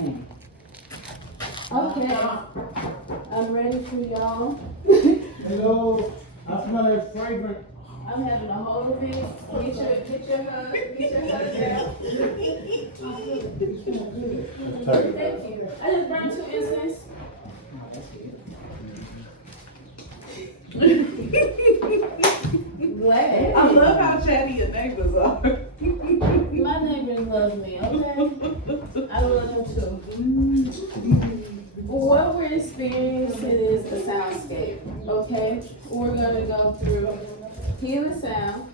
Okay, I'm ready for y'all. Hello, I smell that fragrant. I'm having a whole big, get your hug down. Thank you. I just burned 2 incense. Glad. I love how chatty your neighbors are. My neighbors love me, okay? I love them too. What we're experiencing is the soundscape, okay? We're gonna go through healing sound.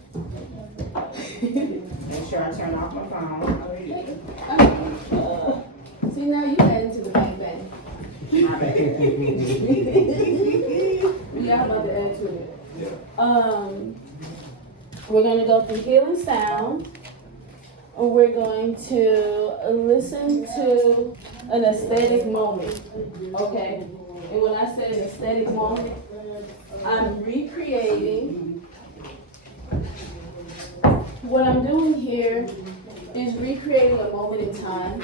Make sure I turn off my phone. See, now you head into the bang bang. My bad. Yeah, I'm about to add to it. We're gonna go through healing sound. We're going to listen to an aesthetic moment, okay? And when I say an aesthetic moment, I'm recreating. What I'm doing here is recreating a moment in time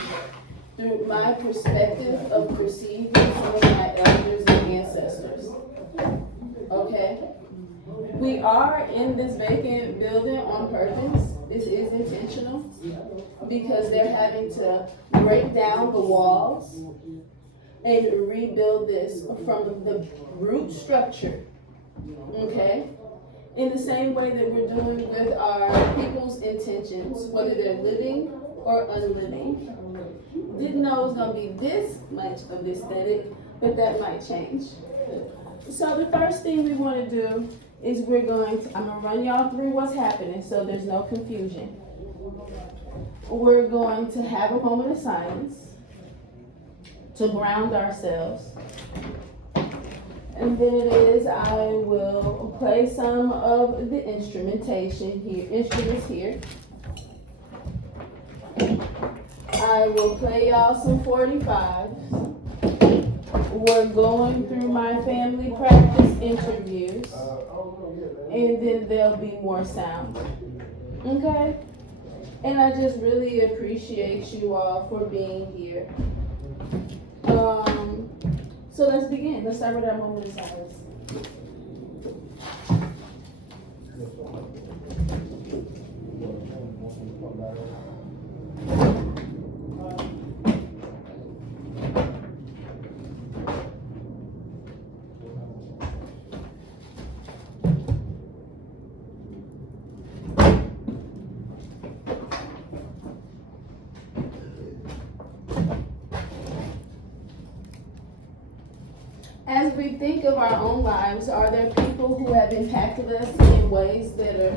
through my perspective of perceiving some of my elders and ancestors, okay? We are in this vacant building on purpose. This is intentional because they're having to break down the walls and rebuild this from the root structure, okay? In the same way that we're doing with our people's intentions, whether they're living or unliving. Didn't know it was gonna be this much of the aesthetic, but that might change. So the first thing we wanna do is I'm gonna run y'all through what's happening so there's no confusion. We're going to have a moment of silence to ground ourselves. And then I will play some of the instruments here. I will play y'all some 45s. We're going through my family practice interviews, and then there'll be more sound. Okay? And I just really appreciate you all for being here. So let's begin. Let's start with our moment of silence. As we think of our own lives, are there people who have impacted us in ways that are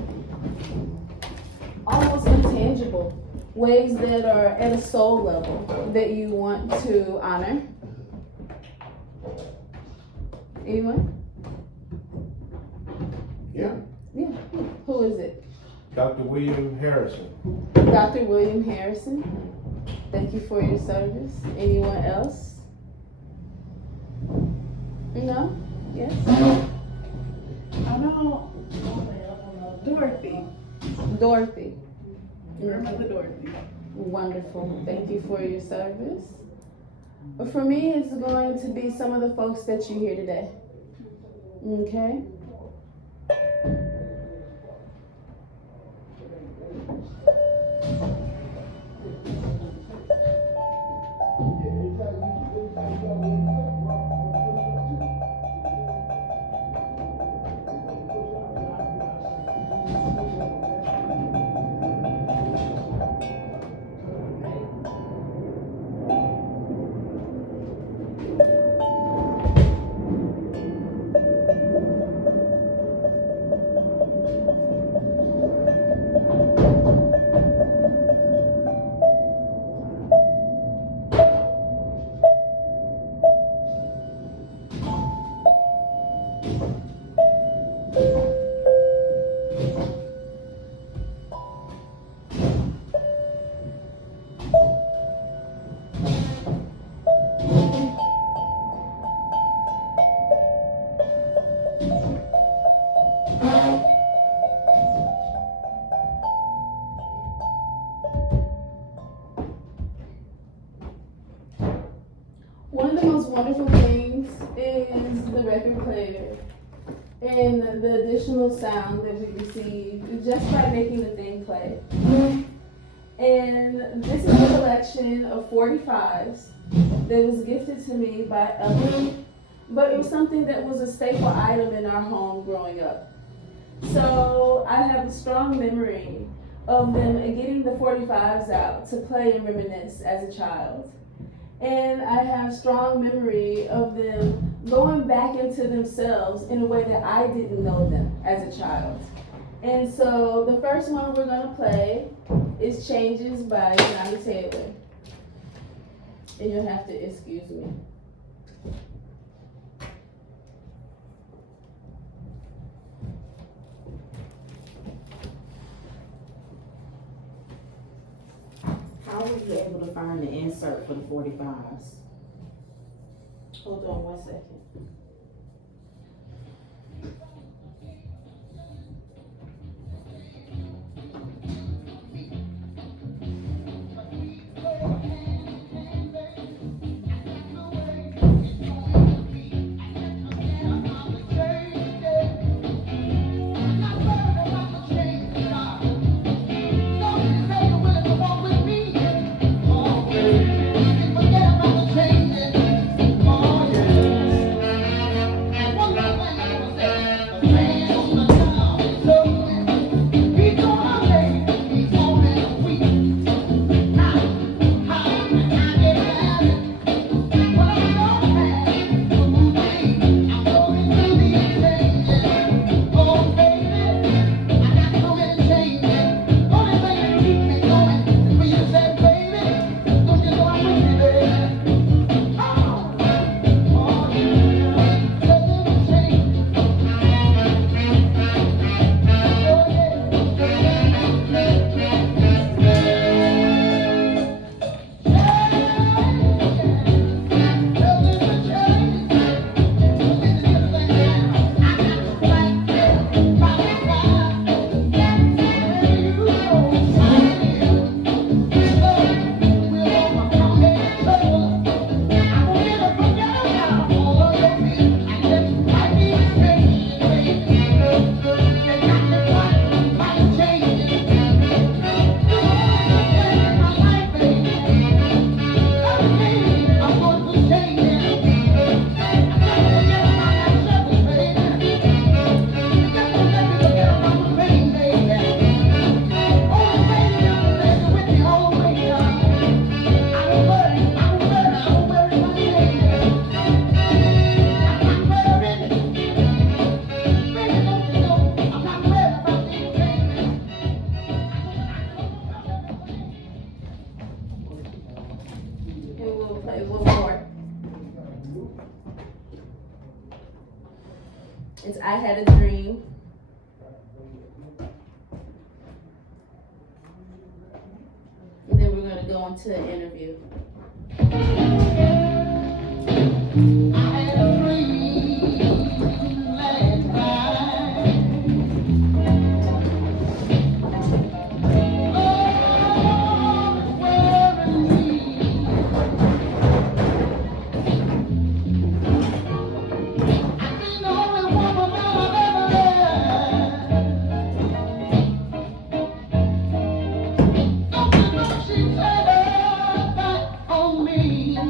almost intangible, ways that are at a soul level that you want to honor? Anyone? Yeah. Yeah. Who is it? Dr. William Harrison. Dr. William Harrison. Thank you for your service. Anyone else? No? Yes? I know Dorothy. Dorothy. Grandmother Dorothy. Wonderful. Thank you for your service. For me, it's going to be some of the folks that you hear today. Okay? one of the most wonderful things is the record player and the additional sound that we receive just by making the thing play. And this is a collection of 45s that was gifted to me by Ellen, but it was something that was a staple item in our home growing up. So I have a strong memory of them getting the 45s out to play and reminisce as a child. And I have strong memory of them going back into themselves in a way that I didn't know them as a child. And so the first one we're gonna play is Changes by Johnny Taylor. And you'll have to excuse me. How were you able to find the insert for the 45s? Hold on 1 second. It's I Had a Dream. And then we're gonna go into an interview. I had a dream last night. Oh, worrying me. I've been the only woman that I've ever had. Don't you know she turned her back on me?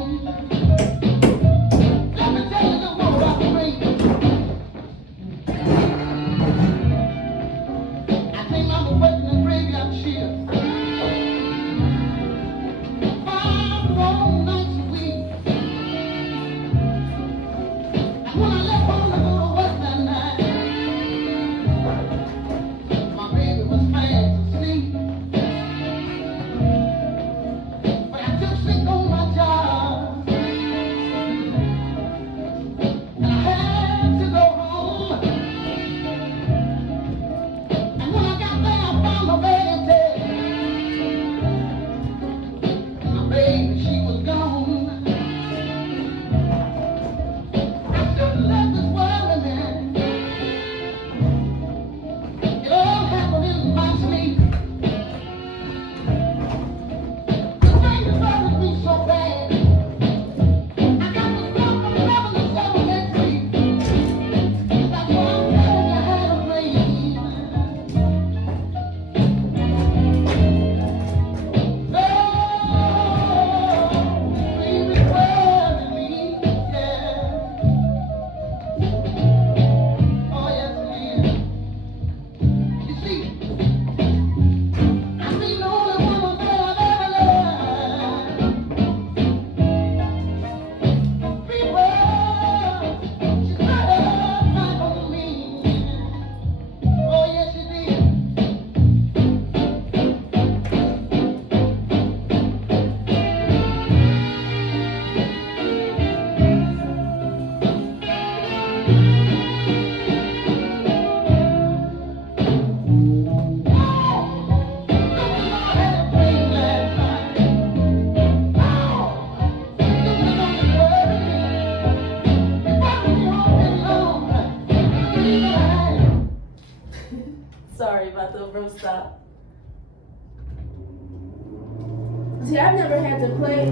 See, I've never had to play.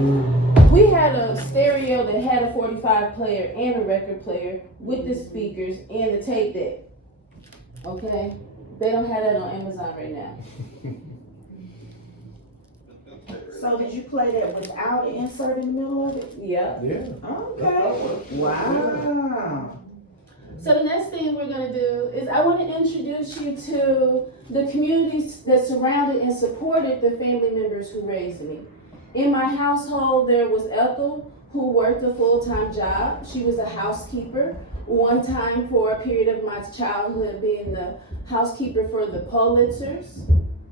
We had a stereo that had a 45 player and a record player with the speakers and the tape deck. Okay? They don't have that on Amazon right now. So did you play that without an insert in the middle of it? Yeah. Yeah. Okay. Wow. So the next thing we're gonna do is I want to introduce you to the communities that surrounded and supported the family members who raised me. In my household, there was Ethel, who worked a full-time job. She was a housekeeper. One time for a period of my childhood being the housekeeper for the Pulitzers.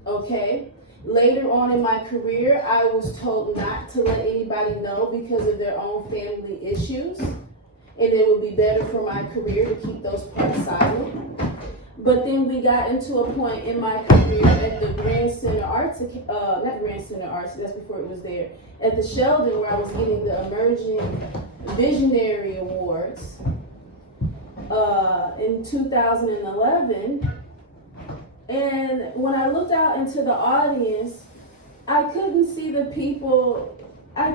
Okay. Later on in my career, I was told not to let anybody know because of their own family issues. And it would be better for my career to keep those parts silent. But then we got into a point in my career at the Grand Center Arts, not Grand Center Arts, that's before it was there, at the Sheldon where I was getting the Emerging Visionary Awards in 2011. And when I looked out into the audience, I couldn't see the people I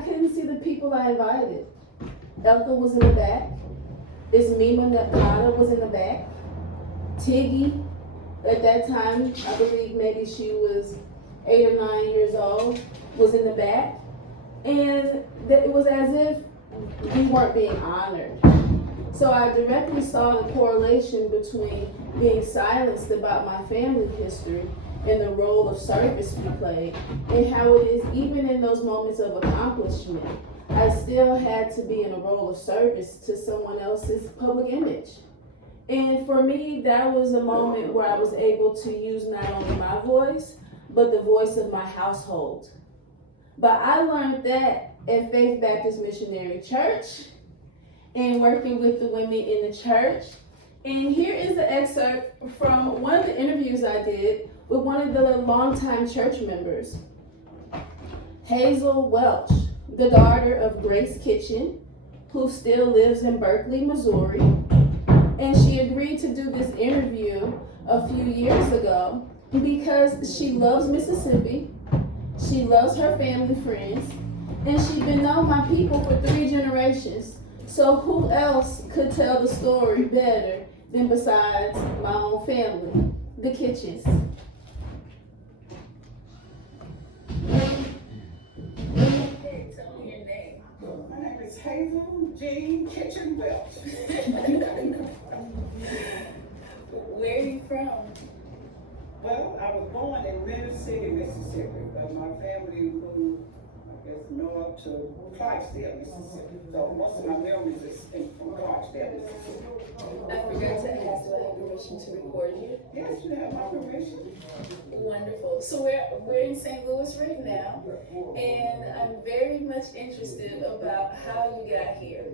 invited. Ethel was in the back. Ismima Nakata was in the back. Tiggy, at that time, I believe maybe she was 8 or 9 years old, was in the back. And it was as if we weren't being honored. So I directly saw the correlation between being silenced about my family history and the role of service we played, and how it is even in those moments of accomplishment, I still had to be in a role of service to someone else's public image. And for me, that was a moment where I was able to use not only my voice, but the voice of my household. But I learned that at Faith Baptist Missionary Church and working with the women in the church. And here is an excerpt from one of the interviews I did with one of the longtime church members, Hazel Welch, the daughter of Grace Kitchen, who still lives in Berkeley, Missouri. And she agreed to do this interview a few years ago because she loves Mississippi, she loves her family friends, and she's been knowing my people for 3 generations. So who else could tell the story better than besides my own family, the Kitchens? Hey, tell me your name. My name is Hazel Jean Kitchen Welch. Where are you from? Well, I was born in Minnesota City, Mississippi, but my family moved, I guess, north to Clarksdale, Mississippi. So most of my memories is from Clarksdale, Mississippi. I forgot to ask, do I have permission to record you? Yes, you have my permission. Wonderful. So we're in St. Louis right now, and I'm very much interested about how you got here.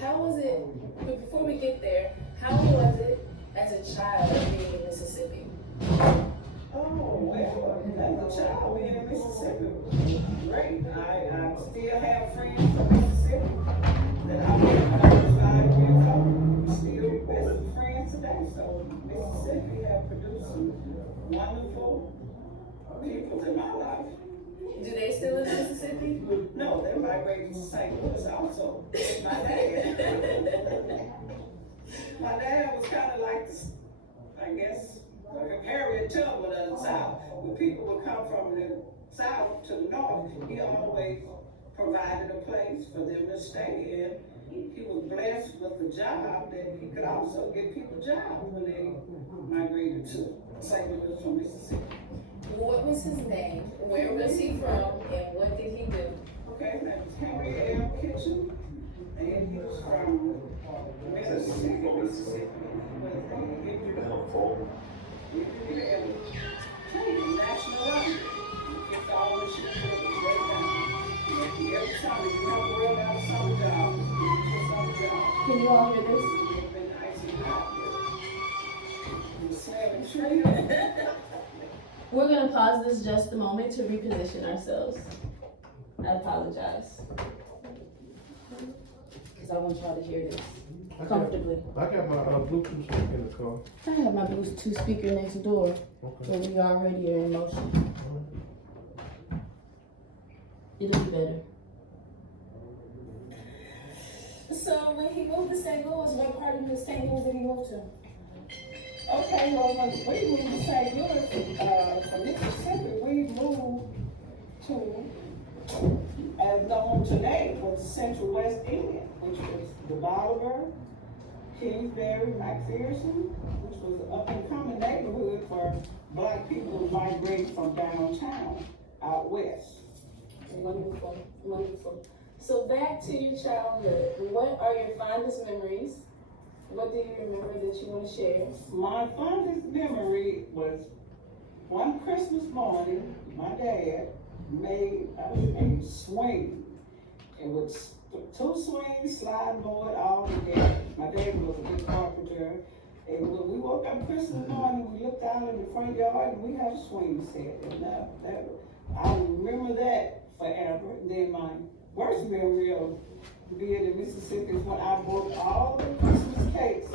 How was it, but before we get there, how was it as a child being in Mississippi? Oh, well, as a child being in Mississippi, great. I still have friends from Mississippi that I met when I was 5 years old. We're still best friends today. So Mississippi have produced some wonderful people in my life. Do they still live in Mississippi? No, they migrated to St. Louis also. My dad. My dad was kind of like, I guess, like a Harriet Tubman of the South. When people would come from the South to the North, he always provided a place for them to stay in. He was blessed with a job that he could also get people jobs when they migrated to St. Louis from Mississippi. What was his name? Where was he from? And what did he do? Okay, that was Henry L. Kitchen, and he was from Mississippi, Mississippi. National Army. It's always right now. Every summer you have to work out a summer job. Can you all hear this? It's been nice and hot. You smell the tree. We're gonna pause this just a moment to reposition ourselves. I apologize. Because I want y'all to hear this comfortably. I got my Bluetooth speaker in the car. I have my Bluetooth speaker next door, Okay. but we already are in motion. It'll be better. So when he moved to St. Louis, what part of St. Louis did he move to? Okay, well, when we moved to St. Louis, from Mississippi, we moved to, as known today, was the Central West End, which was the Bolivar, Kingsbury, McPherson, which was an up-and-coming neighborhood for black people migrating from downtown out west. Wonderful, wonderful. So back to your childhood, what are your fondest memories? What do you remember that you want to share? My fondest memory was one Christmas morning, my dad made a swing. It was two swings, sliding board, all together. My dad was a big carpenter. And when we woke up Christmas morning, we looked out in the front yard and we had a swing set. And I remember that forever. Then my worst memory of being in Mississippi is when I broke all the Christmas cakes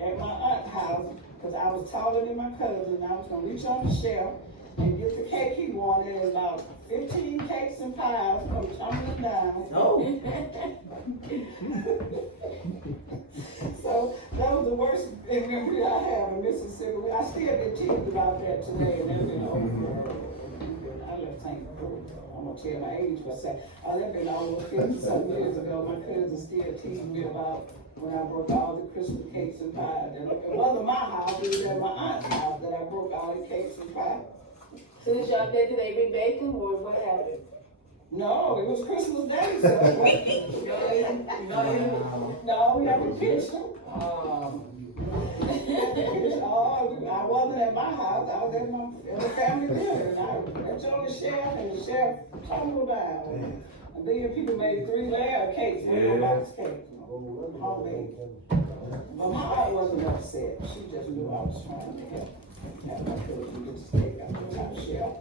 at my aunt's house because I was taller than my cousin. I was gonna reach on the shelf and get the cake he wanted, and about 15 cakes and pies come tumbling down. Oh. So that was the worst memory I have in Mississippi. I still get teased about that today, and that's been over. I left St. Louis. I'm gonna tell my age, but say, that's been over 50-some years ago. My cousin still teasing me about when I broke all the Christmas cakes and pies. And it wasn't my house, it was at my aunt's house that I broke all the cakes and pies. So did they rebake them or what happened? No, it was Christmas Day, so. No, we have a picture. I wasn't at my house, I was at the family dinner, and I went on the shelf, and the shelf tumbled down. And then people made 3-layer cakes, one box cake, homemade. But my aunt wasn't upset, she just knew I was trying to help. Have my children get the cake out the top shelf.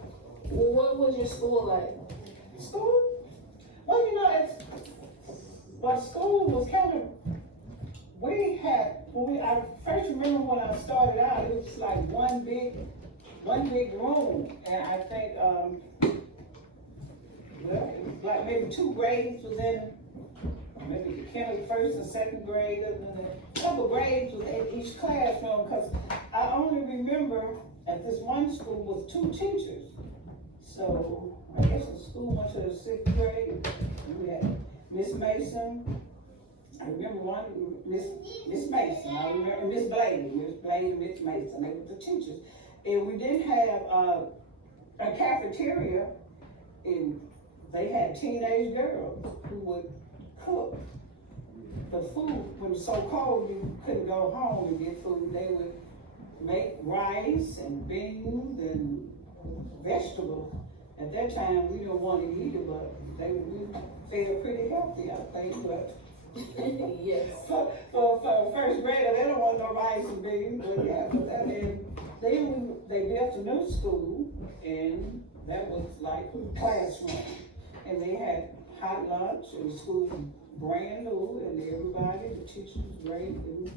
Well, what was your school like? School? Well, school was kind of, I first remember when I started out, it was like one big room, and I think, it was like maybe 2 grades was in, maybe the kindergarten, first and second grade, and then a couple grades was in each classroom, because I only remember at this one school was 2 teachers. So I guess the school went to the 6th grade. We had Miss Mason. I remember one, Miss Mason. I remember Miss Blade and Miss Mason. They were the teachers. And we did have a cafeteria, and they had teenage girls who would cook. The food, when it was so cold, you couldn't go home and get food. They would make rice and beans and vegetables. At that time, we didn't want to eat it, but we fed pretty healthy, I think, but. Yes. For first grader, they don't want no rice and beans, but yeah, but then they built a new school, and that was like a classroom. And they had hot lunch, and the school was brand new, and everybody, the teachers was great, and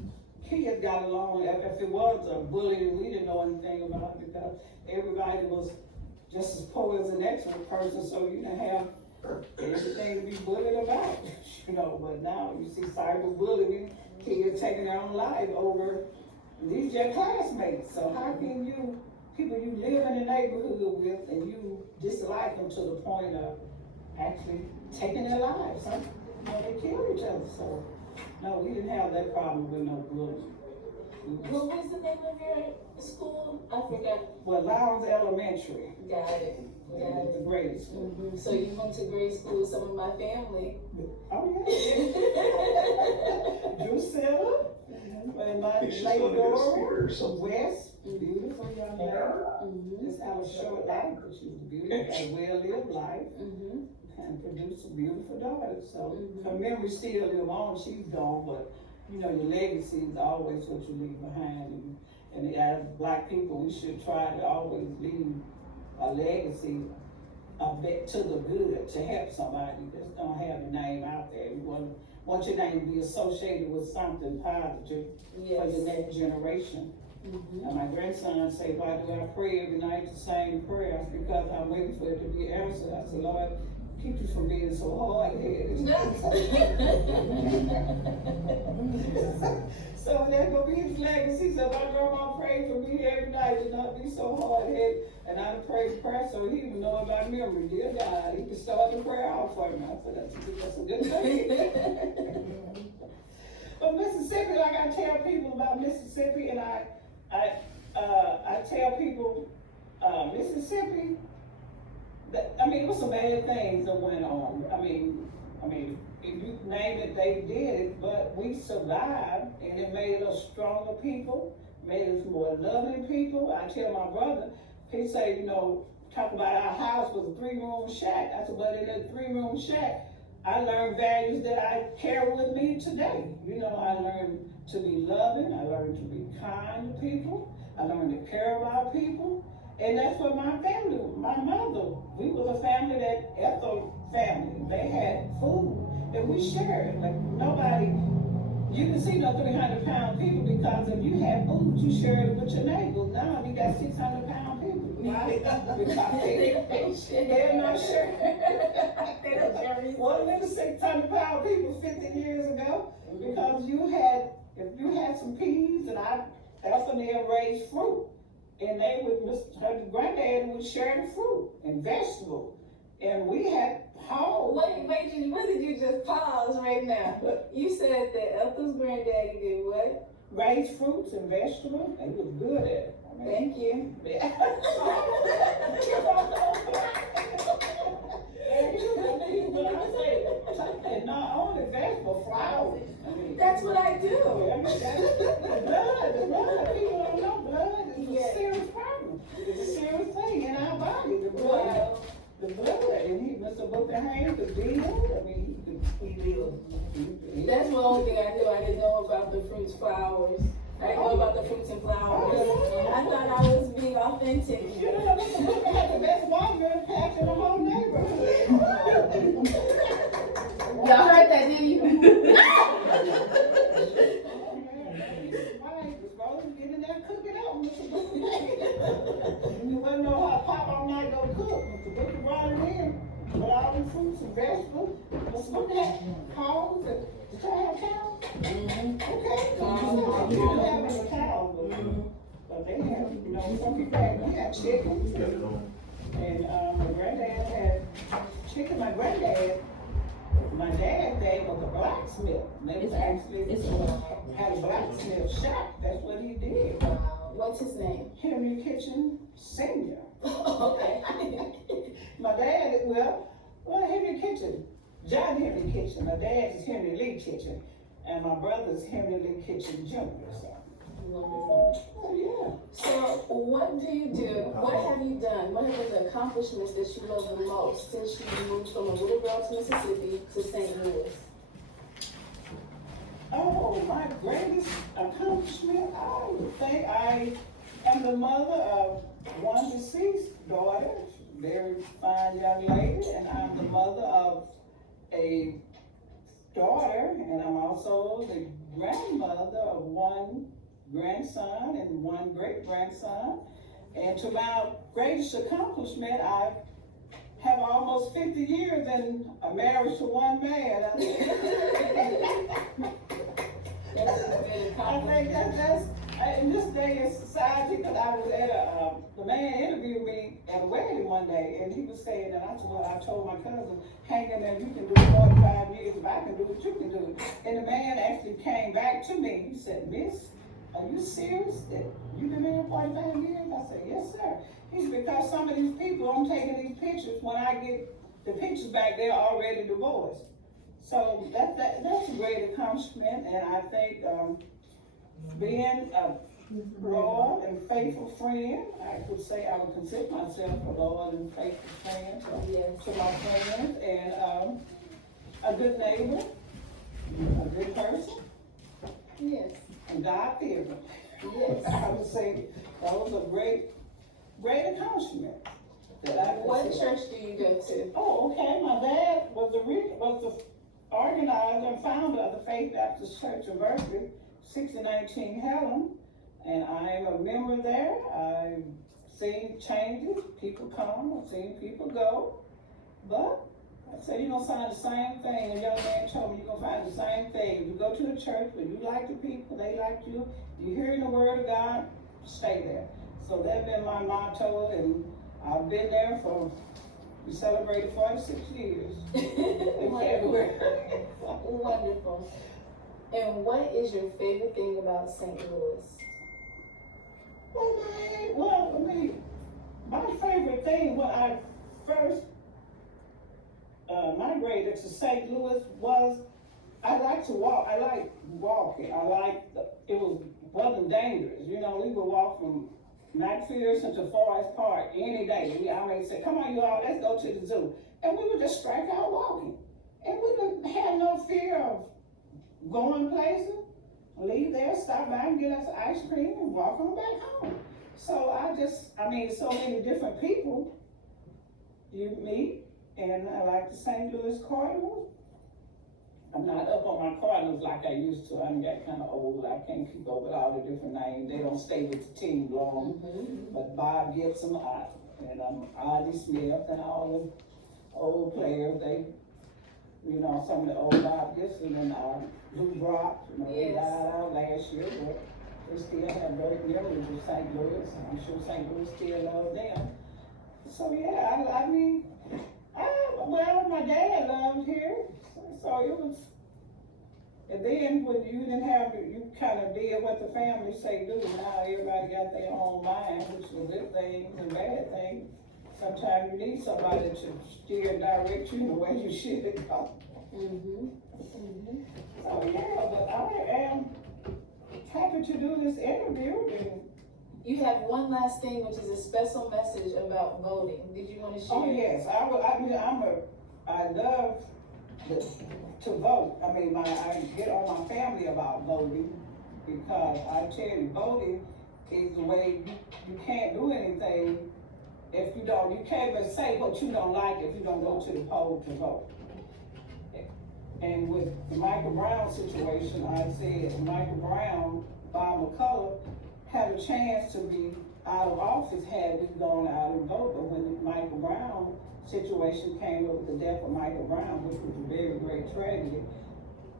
kids got along. If it was a bullying, we didn't know anything about it because everybody was just as poor as an excellent person, so you didn't have everything to be bullied about, but now you see cyberbullying, kids taking their own life over these your classmates. So how can people you live in a neighborhood with, and you dislike them to the point of actually taking their lives, huh? They kill each other, so no, we didn't have that problem with no bullying. What was the name of your school? I forgot. Well, Lawrence Elementary. Got it. The grade school. Mm-hmm. So you went to grade school with some of my family. Oh, yeah. Drusilla, and my lady Dora, West, beautiful young lady. Just had a short life, but she was beautiful, had a well-lived life, and produced a beautiful daughter. So her memory still live on. She's gone, but your legacy is always what you leave behind. And as Black people, we should try to always leave a legacy a bit to the good, to help somebody. Just don't have your name out there. You want your name to be associated with something positive for the next generation. And my grandson say, why do I pray every night the same prayer? It's because I'm waiting for it to be answered. I said, Lord, keep you from being so hard-headed. So that's gonna be his legacy. So my grandma prayed for me every night to not be so hard-headed. And I prayed prayer so he would know about memory. Dear God, he could start the prayer out for me. I said, that's a good thing. But Mississippi, like I tell people about Mississippi, and I tell people, Mississippi, it was some bad things that went on. I mean, if you name it, they did it, but we survived, and it made us stronger people, made us more loving people. I tell my brother, he say, talk about our house was a 3-room shack. I said, but in that 3-room shack, I learned values that I carry with me today. I learned to be loving, I learned to be kind to people, I learned to care about people. And that's what my family, my mother, we was a family that, Ethel family, they had food that we shared. Like nobody, you can see no 300-pound people because if you had food, you shared it with your neighbors. Now we got 600-pound people. Because they're not sharing. Well, there was 600-pound people 50 years ago because if you had some peas and Ethel and them raised fruit. And they her granddad would share the fruit and vegetables. And we had hogs. Wait, what did you just pause right now? You said that Ethel's granddaddy did what? Raised fruits and vegetables. He was good at it. Thank you. Yeah. And not only vegetable flowers. That's what I do. The blood. People don't know blood is a serious problem. It's a serious thing in our body. The blood. And Mr. Booker Haynes could be That's the only thing I knew. I didn't know about the fruits, flowers. I didn't know about the fruits and flowers. I thought I was being authentic. Mr. Booker had the best watermelon patch in the whole neighborhood. Y'all heard that, didn't you? Get in there, cook it up, Mr. Booker. You wouldn't know how Pop all night go cook. Mr. Booker brought it in with all the fruits and vegetables. Mr. Booker had cows. Did y'all have cows? Okay. We don't have any cows, but they have, some people have chicken. And my granddad had chicken. My dad's dad was a blacksmith. They was actually had a blacksmith shop. That's what he did. What's his name? Henry Kitchen Sr. Okay. My dad, Henry Kitchen. John Henry Kitchen. My dad is Henry Lee Kitchen. And my brother's Henry Lee Kitchen Jr. Wonderful. Oh, yeah. So, what do you do? What have you done? What are the accomplishments that you love the most since you moved from a little girl to Mississippi to St. Louis? Oh, my greatest accomplishment, I would think I am the mother of one deceased daughter, very fine young lady, and I'm the mother of a daughter, and I'm also the grandmother of one grandson and one great-grandson. And to my greatest accomplishment, I have almost 50 years in a marriage to one man. I think that's in this day in society, because I was at the man interviewed me at a wedding one day, and he was saying, and I told my cousin, hang in there, you can do 45 years, if I can do it, you can do it. And the man actually came back to me, he said, Miss, are you serious that you've been married 45 years? I said, yes, sir. He said, because some of these people, I'm taking these pictures, when I get the pictures back, they're already divorced. So that's a great accomplishment, and I think being a loyal and faithful friend, I would say I would consider myself a loyal and faithful friend to my friends, and a good neighbor, a good person. Yes. And God-fearing. Yes. I would say that was a great accomplishment. What church do you go to? Oh, okay. My dad was the organizer and founder of the Faith Baptist Church of Berkeley, 6019 Helen, and I am a member there. I've seen changes. People come, I've seen people go, but I said, you're gonna find the same thing. A young man told me, you're gonna find the same thing. You go to the church where you like the people, they like you, you're hearing the word of God, stay there. So that's been my motto, and I've been there we celebrated 46 years in February. Wonderful. And what is your favorite thing about St. Louis? My favorite thing when I first migrated to St. Louis was I like to walk. I like walking. It wasn't dangerous. You know, we would walk from McPherson to Forest Park any day. I may say, come on, you all, let's go to the zoo. And we would just strike out walking. And we didn't have no fear of going places. Leave there, stop by and get us ice cream and walk on back home. So so many different people you meet. And I like the St. Louis Cardinals. I'm not up on my Cardinals like I used to. I'm got kind of old. I can't keep up with all the different names. They don't stay with the team long. But Bob Gibson, and Ozzie Smith, and all the old players. Some of the old Bob Gibson and Lou Brock. They died out last year, but they still have great memories of St. Louis. I'm sure St. Louis still loves them. So yeah, my dad loved here. So it was, and then when you didn't have, you kind of did what the family say do. Now everybody got their own mind, which is good things and bad things. Sometimes you need somebody to steer and direct you in the way you should go. So yeah, but I am happy to do this interview. And You have one last thing, which is a special message about voting. Did you want to share? oh yes, I love to vote. I get on my family about voting because I tell you, voting is the way you can't do anything if you don't. You can't even say what you don't like if you don't go to the poll to vote. And with the Michael Brown situation, I said Michael Brown, Bob McCullough, had a chance to be out of office had we gone out and voted. But when the Michael Brown situation came up with the death of Michael Brown, which was a very great tragedy,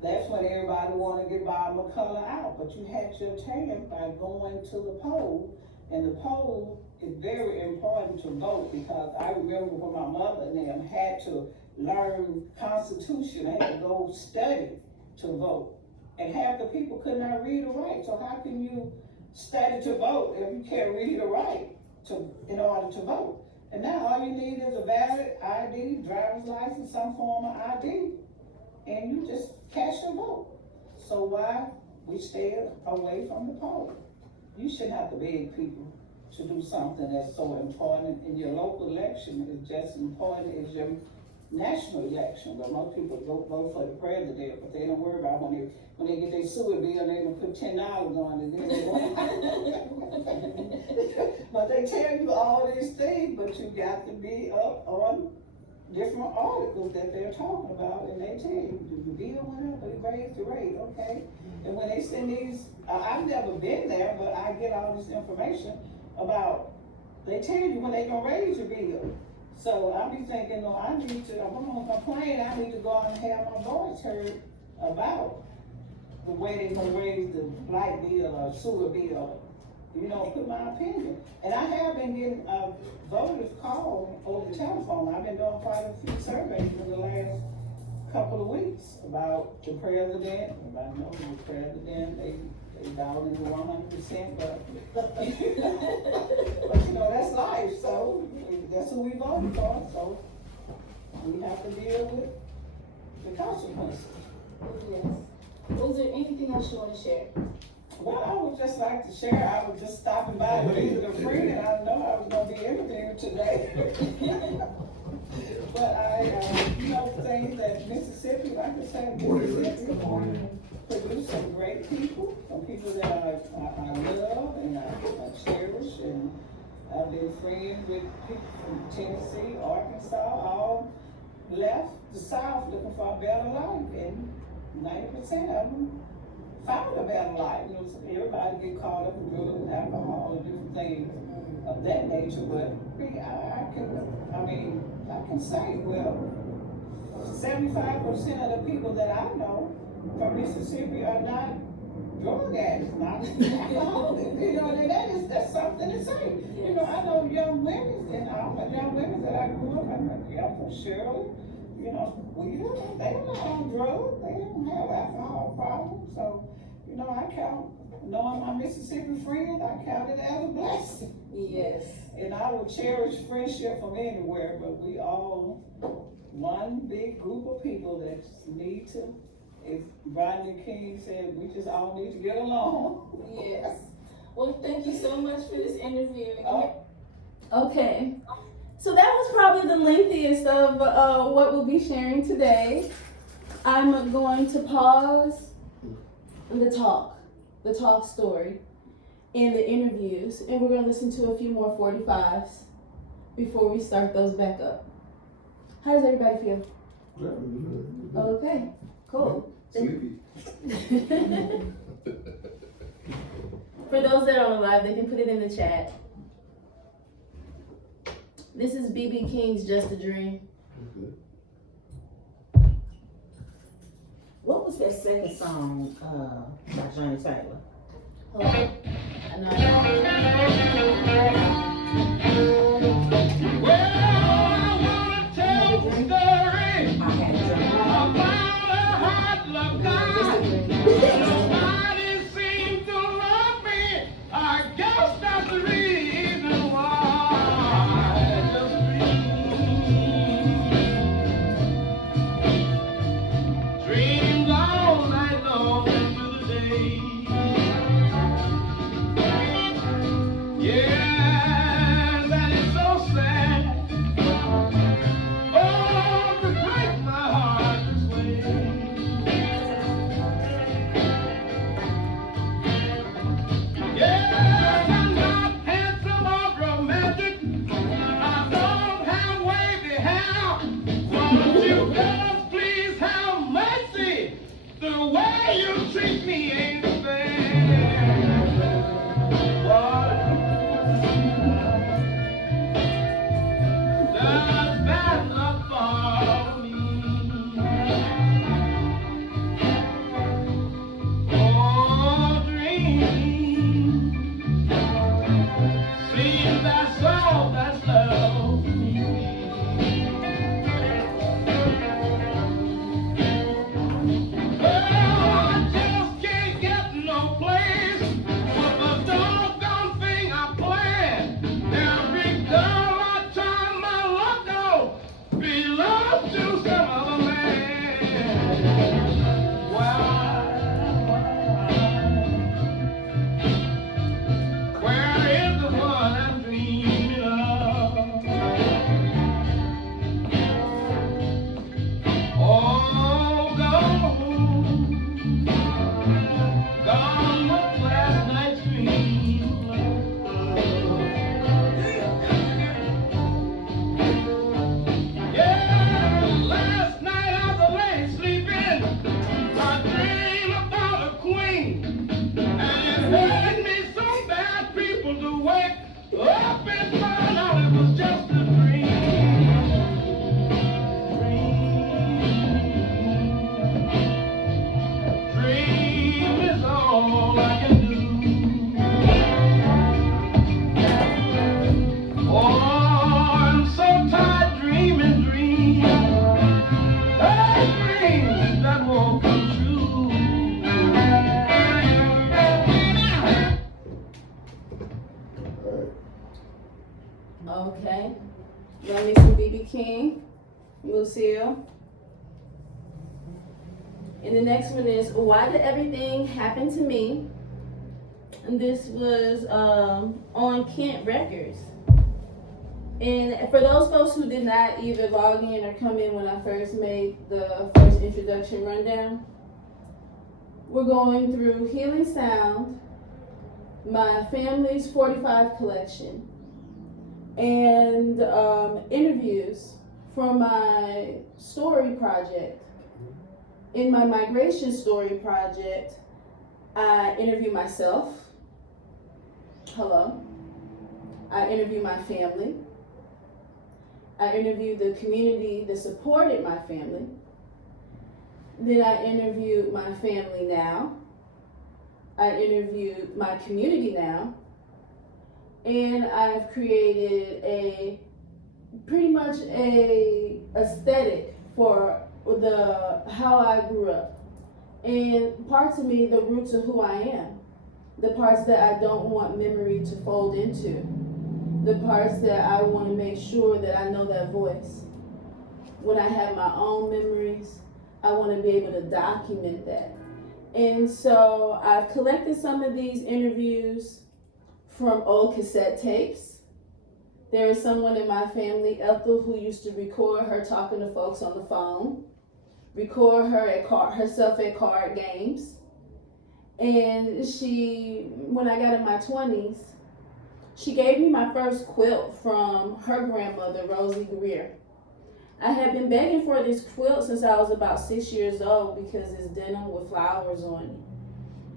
that's when everybody wanted to get Bob McCullough out. But you had your chance by going to the poll, and the poll is very important to vote because I remember when my mother and them had to learn Constitution, they had to go study to vote. And half the people could not read or write, so how can you study to vote if you can't read or write in order to vote? And now all you need is a valid ID, driver's license, some form of ID, and you just cast your vote. So why we stay away from the poll? You shouldn't have to beg people to do something that's so important. In your local election is just as important as your national election. But most people vote for the president, but they don't worry about when they get their sewer bill, they gonna put $10 on it. Then they but they tell you all these things, but you got to be up on different articles that they're talking about, and they tell you, the bill went up, they raised the rate, okay? And when they send these, I've never been there, but I get all this information about, they tell you when they gonna raise your bill. So I be thinking, no, I'm gonna complain, I need to go out and have my voice heard about the way they gonna raise the light bill or sewer bill, put my opinion. And I have been getting voters call over the telephone. I've been doing quite a few surveys in the last couple of weeks about the president. Everybody knows the president, they down in the 100%, but that's life, so that's who we voted for, so we have to deal with the consequences. Yes. Was there anything else you want to share? Well, I would just like to share, I was just stopping by to visit a friend, and I know I was gonna be interviewed today. But things that Mississippi, like I said, Mississippi produce some great people, some people that I love and I cherish, and I've been friends with people from Tennessee, Arkansas, all left the South looking for a better life, and 90% of them found a better life. Everybody get caught up in drugs and alcohol and different things of that nature, but I can say, well, 75% of the people that I know from Mississippi are not drug addicts, not alcoholics. You know, and that's something to say. You know, I know young women, and all the young women that I grew up, I'm like, yeah, for Shirley. You know, they're not on drugs. They don't have alcohol problems. So, you know, I count, knowing my Mississippi friends, I count it as a blessing. Yes. And I will cherish friendship from anywhere, but we all one big group of people that need to, as Rodney King said, we just all need to get along. Yes. Well, thank you so much for this interview. Oh. Okay. So that was probably the lengthiest of what we'll be sharing today. I'm going to pause the talk story, and the interviews, and we're going to listen to a few more 45s before we start those back up. How does everybody feel? Okay, cool. Sleepy. For those that are on live, they can put it in the chat. This is B.B. King's Just a Dream. What was that second song by Johnny Taylor? Hold on. I know I wanna tell the story I had a dream. about a hard luck guy. Nobody seems to love me. I guess that's the reason why I just dream. Dreams all night long into the day. Yeah, that is so sad. Oh, to break my heart this way. Yeah, I'm not handsome or romantic. I don't have wavy hair. Won't you girls please have mercy? The way you treat me ain't fair. Why? Does bad luck follow me? Oh, dream. Seems that's all that's left for me. Oh, I just can't get no place with the doggone thing I planned. Every girl I turn my luck on belongs to some other man. Why? Where is the one I'm dreaming of? Oh, gone with last night's dream. Yeah, last night I was late sleeping. I dreamed about a queen, and it made me so bad people to wake up and find out it was just a dream. Dream is all I can do. Oh, I'm so tired dreaming dreams. Dreams that won't come true. Okay. Love me some B.B. King, Lucille. And the next one is Why Did Everything Happen to Me? And this was on Kent Records. And for those folks who did not either log in or come in when I first made the first introduction rundown, we're going through Healing Sound, my family's 45 collection, and interviews from my story project. In my migration story project, I interview myself. Hello. I interview my family. I interviewed the community that supported my family. Then I interviewed my family now. I interviewed my community now. And I've created a pretty much a aesthetic for how I grew up. And parts of me, the roots of who I am. The parts that I don't want memory to fold into. The parts that I want to make sure that I know that voice. When I have my own memories, I want to be able to document that. And so I've collected some of these interviews from old cassette tapes. There is someone in my family, Ethel, who used to record her talking to folks on the phone, record herself at card games. And when I got in my 20s, she gave me my first quilt from her grandmother, Rosie Greer. I had been begging for this quilt since I was about 6 years old because it's denim with flowers on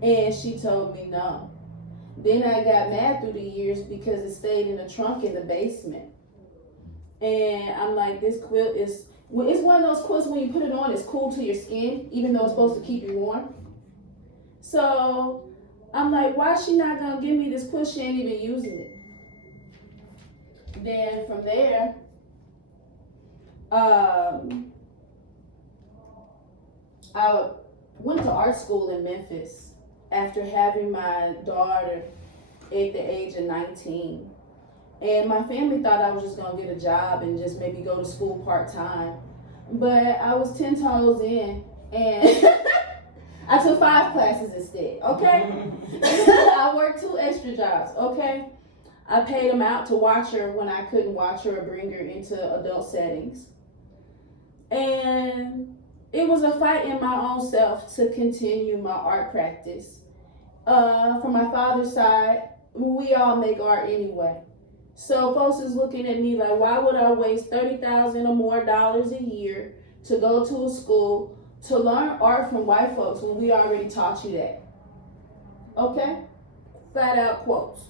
it. And she told me no. Then I got mad through the years because it stayed in the trunk in the basement. And I'm like, this quilt it's one of those quilts when you put it on, it's cool to your skin, even though it's supposed to keep you warm. So I'm like, why is she not gonna give me this quilt? She ain't even using it. Then from there, I went to art school in Memphis after having my daughter at the age of 19. And my family thought I was just gonna get a job and just maybe go to school part-time. But I was 10 toes in and I took 5 classes instead, okay? I worked 2 extra jobs, okay? I paid them out to watch her when I couldn't watch her or bring her into adult settings. And it was a fight in my own self to continue my art practice. From my father's side, we all make art anyway. So folks is looking at me like, why would I waste $30,000 or more a year to go to a school to learn art from white folks when we already taught you that? Okay? Flat out quotes.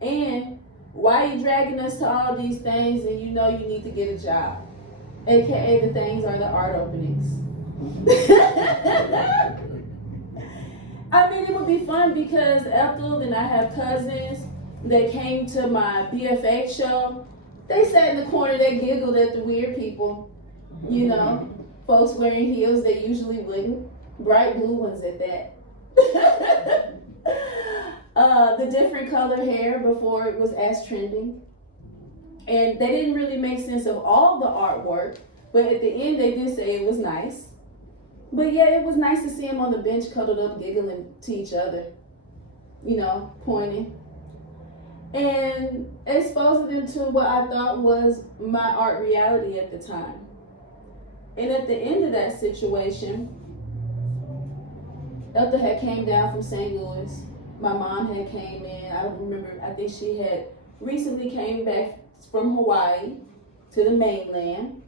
And why are you dragging us to all these things and you know you need to get a job? AKA the things are the art openings. I mean, it would be fun because Ethel and I have cousins that came to my BFA show. They sat in the corner, they giggled at the weird people. You know, folks wearing heels they usually wouldn't. Bright blue ones at that. The different color hair before it was as trending. And they didn't really make sense of all the artwork, but at the end they did say it was nice. But yeah, it was nice to see them on the bench cuddled up, giggling to each other, you know, pointing. And exposing them to what I thought was my art reality at the time. And at the end of that situation, Elta had came down from St. Louis. My mom had came in. I remember, I think she had recently came back from Hawaii to the mainland.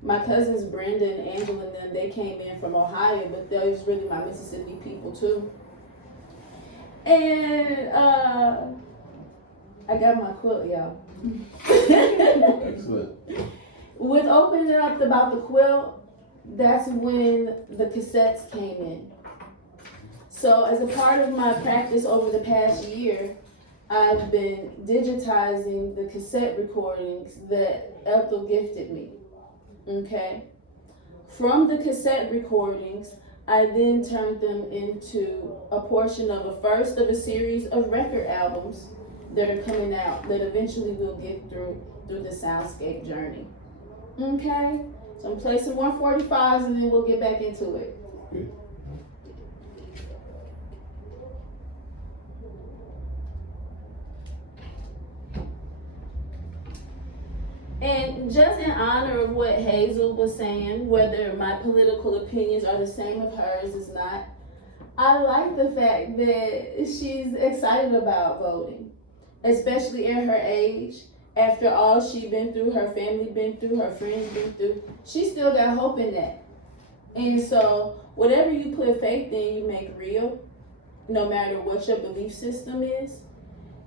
My cousins Brenda and Angela and them, they came in from Ohio, but they was really my Mississippi people too. And I got my quilt, y'all. Excellent. With opening up about the quilt, that's when the cassettes came in. So as a part of my practice over the past year, I've been digitizing the cassette recordings that Ethel gifted me, okay? From the cassette recordings, I then turned them into a portion of a first of a series of record albums that are coming out that eventually we'll get through the soundscape journey. Okay? So I'm playing some 145s and then we'll get back into it. And just in honor of what Hazel was saying, whether my political opinions are the same as hers is not, I like the fact that she's excited about voting, especially at her age. After all she's been through, her family been through, her friends been through, she still got hope in that. And so whatever you put faith in, you make real, no matter what your belief system is.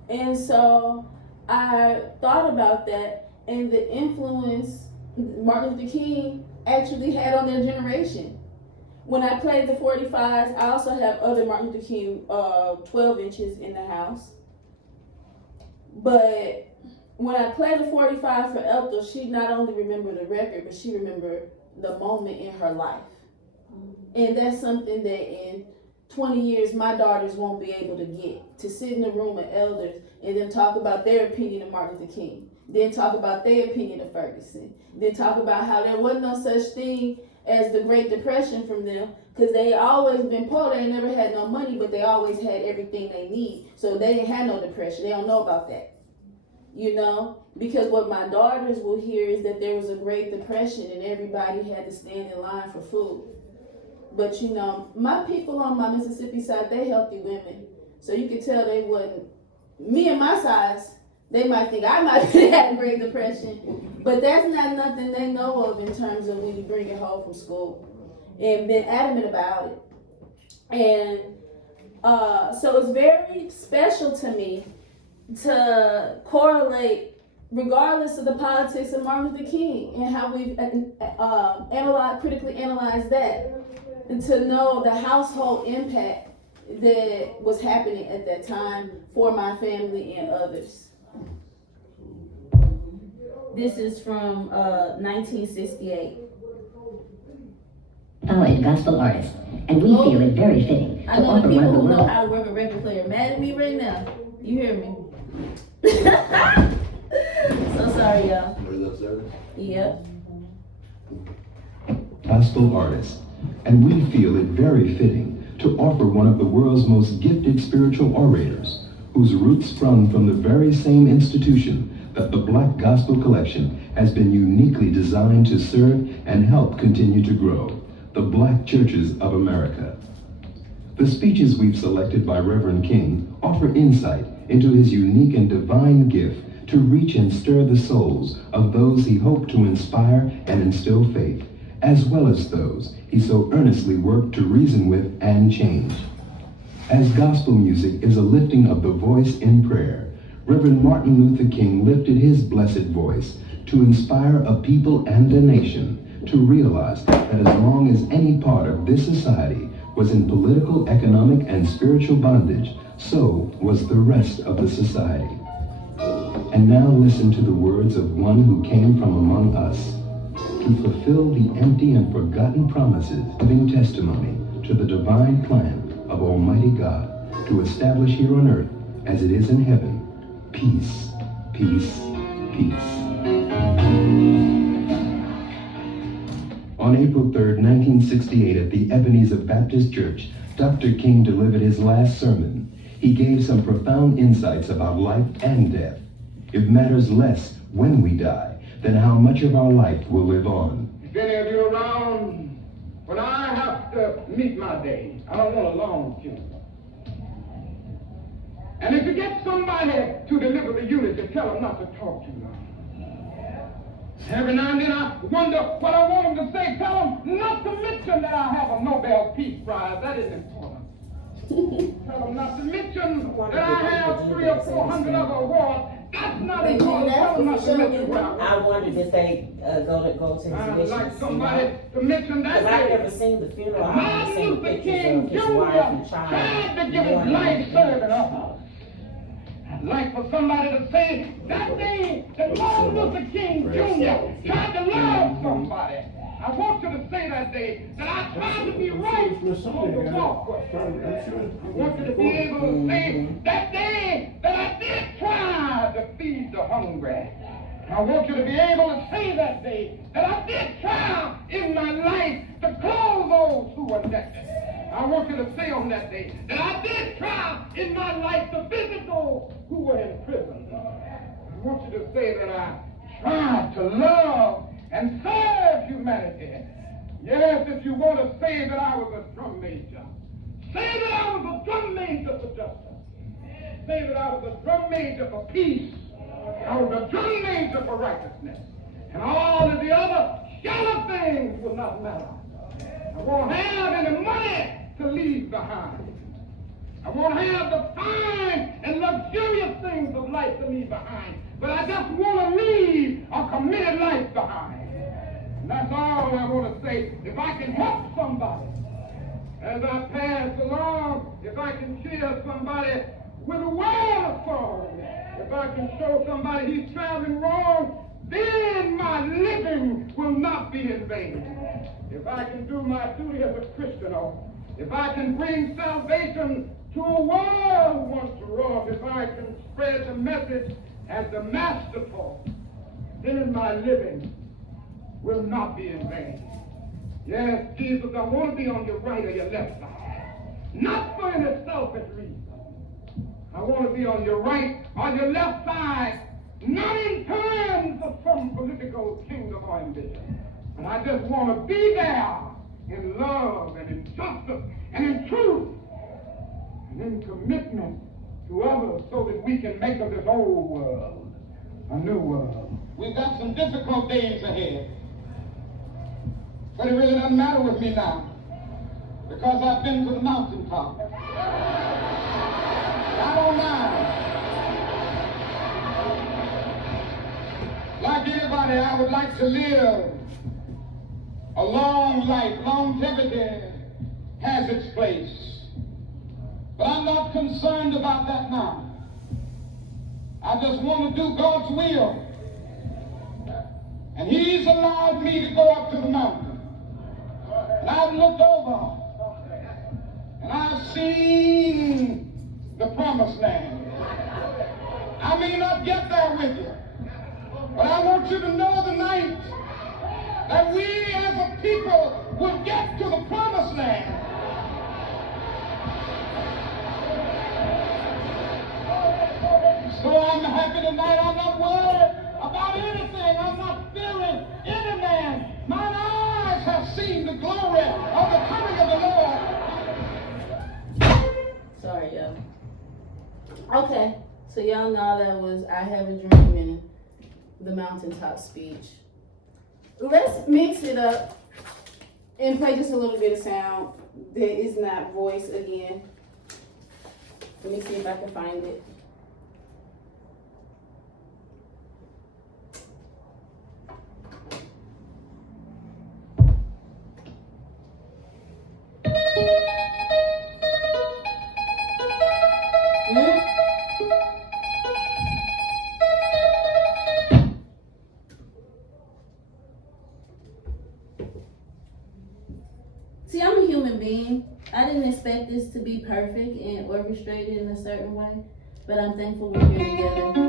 And so I thought about that. and the influence Martin Luther King actually had on their generation. When I played the 45s, I also have other Martin Luther King 12 inches in the house. But when I played the 45 for Ethel, she not only remembered the record, but she remembered the moment in her life. And that's something that in 20 years, my daughters won't be able to get. To sit in a room of elders and then talk about their opinion of Martin Luther King. Then talk about their opinion of Ferguson. Then talk about how there wasn't no such thing as the Great Depression from them, because they always been poor. They never had no money, but they always had everything they need. So they didn't have no depression. They don't know about that. You know, because what my daughters will hear is that there was a Great Depression and everybody had to stand in line for food. But you know, my people on my Mississippi side, they healthy women. So you could tell they wasn't, me and my size, they might think I might have had a Great Depression. But that's not nothing they know of in terms of when you bring it home from school. And been adamant about it. And so it's very special to me to correlate, regardless of the politics of Martin Luther King and how we've critically analyzed that, and to know the household impact that was happening at that time for my family and others. This is from 1968. Talented gospel artist, and we feel it very fitting I to know the offer one people of the who know world's how to work a record player mad at me right now. You hear me? So sorry, y'all. Yep. Gospel artist, and we feel it very fitting to offer one of the world's most gifted spiritual orators, whose roots sprung from the very same institution that the Black Gospel Collection has been uniquely designed to serve and help continue to grow, the Black Churches of America. The speeches we've selected by Reverend King offer insight into his unique and divine gift to reach and stir the souls of those he hoped to inspire and instill faith, as well as those he so earnestly worked to reason with and change. As gospel music is a lifting of the voice in prayer, Reverend Martin Luther King lifted his blessed voice to inspire a people and a nation to realize that as long as any part of this society was in political, economic, and spiritual bondage, so was the rest of the society. And now listen to the words of one who came from among us to fulfill the empty and forgotten promises, giving testimony to the divine plan of Almighty God to establish here on earth as it is in heaven, peace, peace, peace. On April 3rd, 1968, at the Ebenezer Baptist Church, Dr. King delivered his last sermon. He gave some profound insights about life and death. It matters less when we die than how much of our life will live on. If any of you around, when I have to meet my day, I don't want a long funeral. And if you get somebody to deliver the eulogy, tell them not to talk too long. Every now and then I wonder what I want them to say. Tell them not to mention that I have a Nobel Peace Prize. That is important. Tell them not to mention that I have 300 or 400 other awards. That's not important. Tell them not to mention where I wondered if they go to his I'd mission. like somebody to mention that Because I've day. never seen the funeral. I've only Martin seen Luther pictures King of his Jr. wife and child. tried to give his life serving others. I'd like for somebody to say that day that Martin Luther King Jr. tried to love somebody. I want you to say that day that I tried to be right on the walkway. I want you to be able to say that day that I did try to feed the hungry. I want you to be able to say that day that I did try in my life to clothe those who were naked. I want you to say on that day that I did try in my life to visit those who were in prison. I want you to say that I tried to love and serve humanity. Yes, if you want to say that I was a drum major, say that I was a drum major for justice. Say that I was a drum major for peace. I was a drum major for righteousness. And all of the other shallow things will not matter. I won't have any money to leave behind. I won't have the fine and luxurious things of life to leave behind. But I just want to leave a committed life behind. And that's all I want to say. If I can help somebody as I pass along, if I can cheer somebody with a word of song, if I can show somebody he's traveling wrong, then my living will not be in vain. If I can do my duty as a Christian, or if I can bring salvation to a world once wrong, if I can spread the message as the master taught, then my living will not be in vain. Yes, Jesus, I want to be on your right or your left side. Not for any selfish reason. I want to be on your right or your left side, not in terms of some political kingdom or ambition. But I just want to be there in love and in justice and in truth and in commitment to others so that we can make of this old world a new world. We've got some difficult days ahead. But it really doesn't matter with me now, because I've been to the mountaintop. I don't mind. Like anybody, I would like to live a long life. Longevity has its place. But I'm not concerned about that now. I just want to do God's will. And He's allowed me to go up to the mountain. And I've looked over, and I've seen the promised land. I may not get there with you, but I want you to know tonight that we as a people will get to the promised land. So I'm happy tonight. I'm not worried about anything. I'm not fearing any man. Mine eyes have seen the glory of the coming of the Lord. Sorry, y'all. Okay, so y'all know that was I Have a Dream and the mountaintop speech. Let's mix it up and play just a little bit of sound that is not voice again. Let me see if I can find it. See, I'm a human being. I didn't expect this to be perfect and orchestrated in a certain way, but I'm thankful we're here together.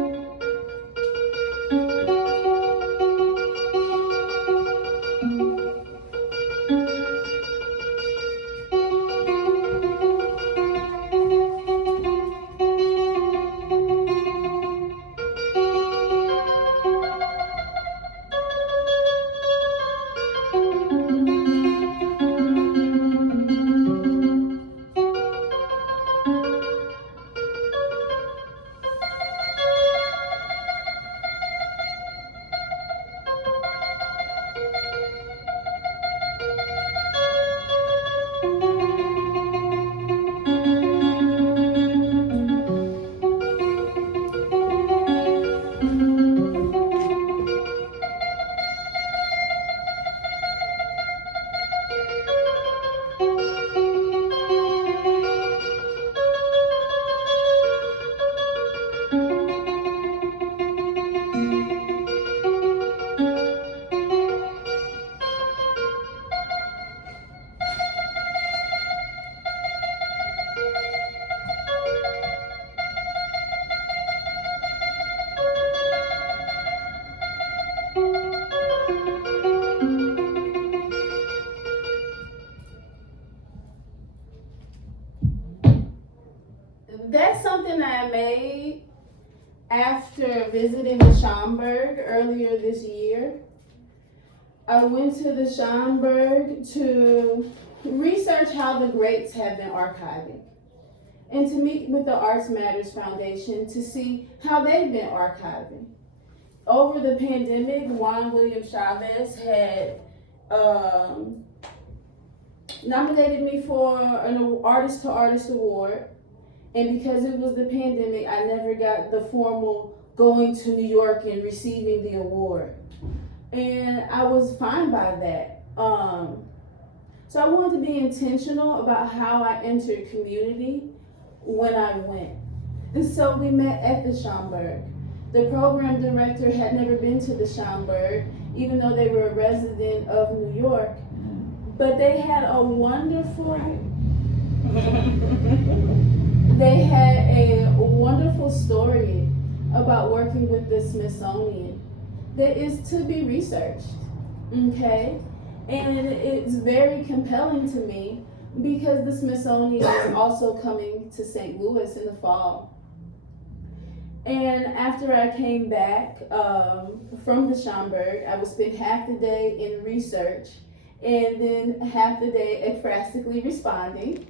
That's something I made after visiting the Schomburg earlier this year. I went to the Schomburg to research how the greats have been archiving and to meet with the Arts Matters Foundation to see how they've been archiving. Over the pandemic, Juan William Chavez had nominated me for an Artist to Artist award. And because it was the pandemic, I never got the formal going to New York and receiving the award. And I was fine by that. So I wanted to be intentional about how I entered community when I went. And so we met at the Schomburg. The program director had never been to the Schomburg, even though they were a resident of New York. But they had a wonderful story about working with the Smithsonian that is to be researched, okay? And it's very compelling to me because the Smithsonian is also coming to St. Louis in the fall. And after I came back from the Schomburg, I would spend half the day in research and then half the day ekphrastically responding.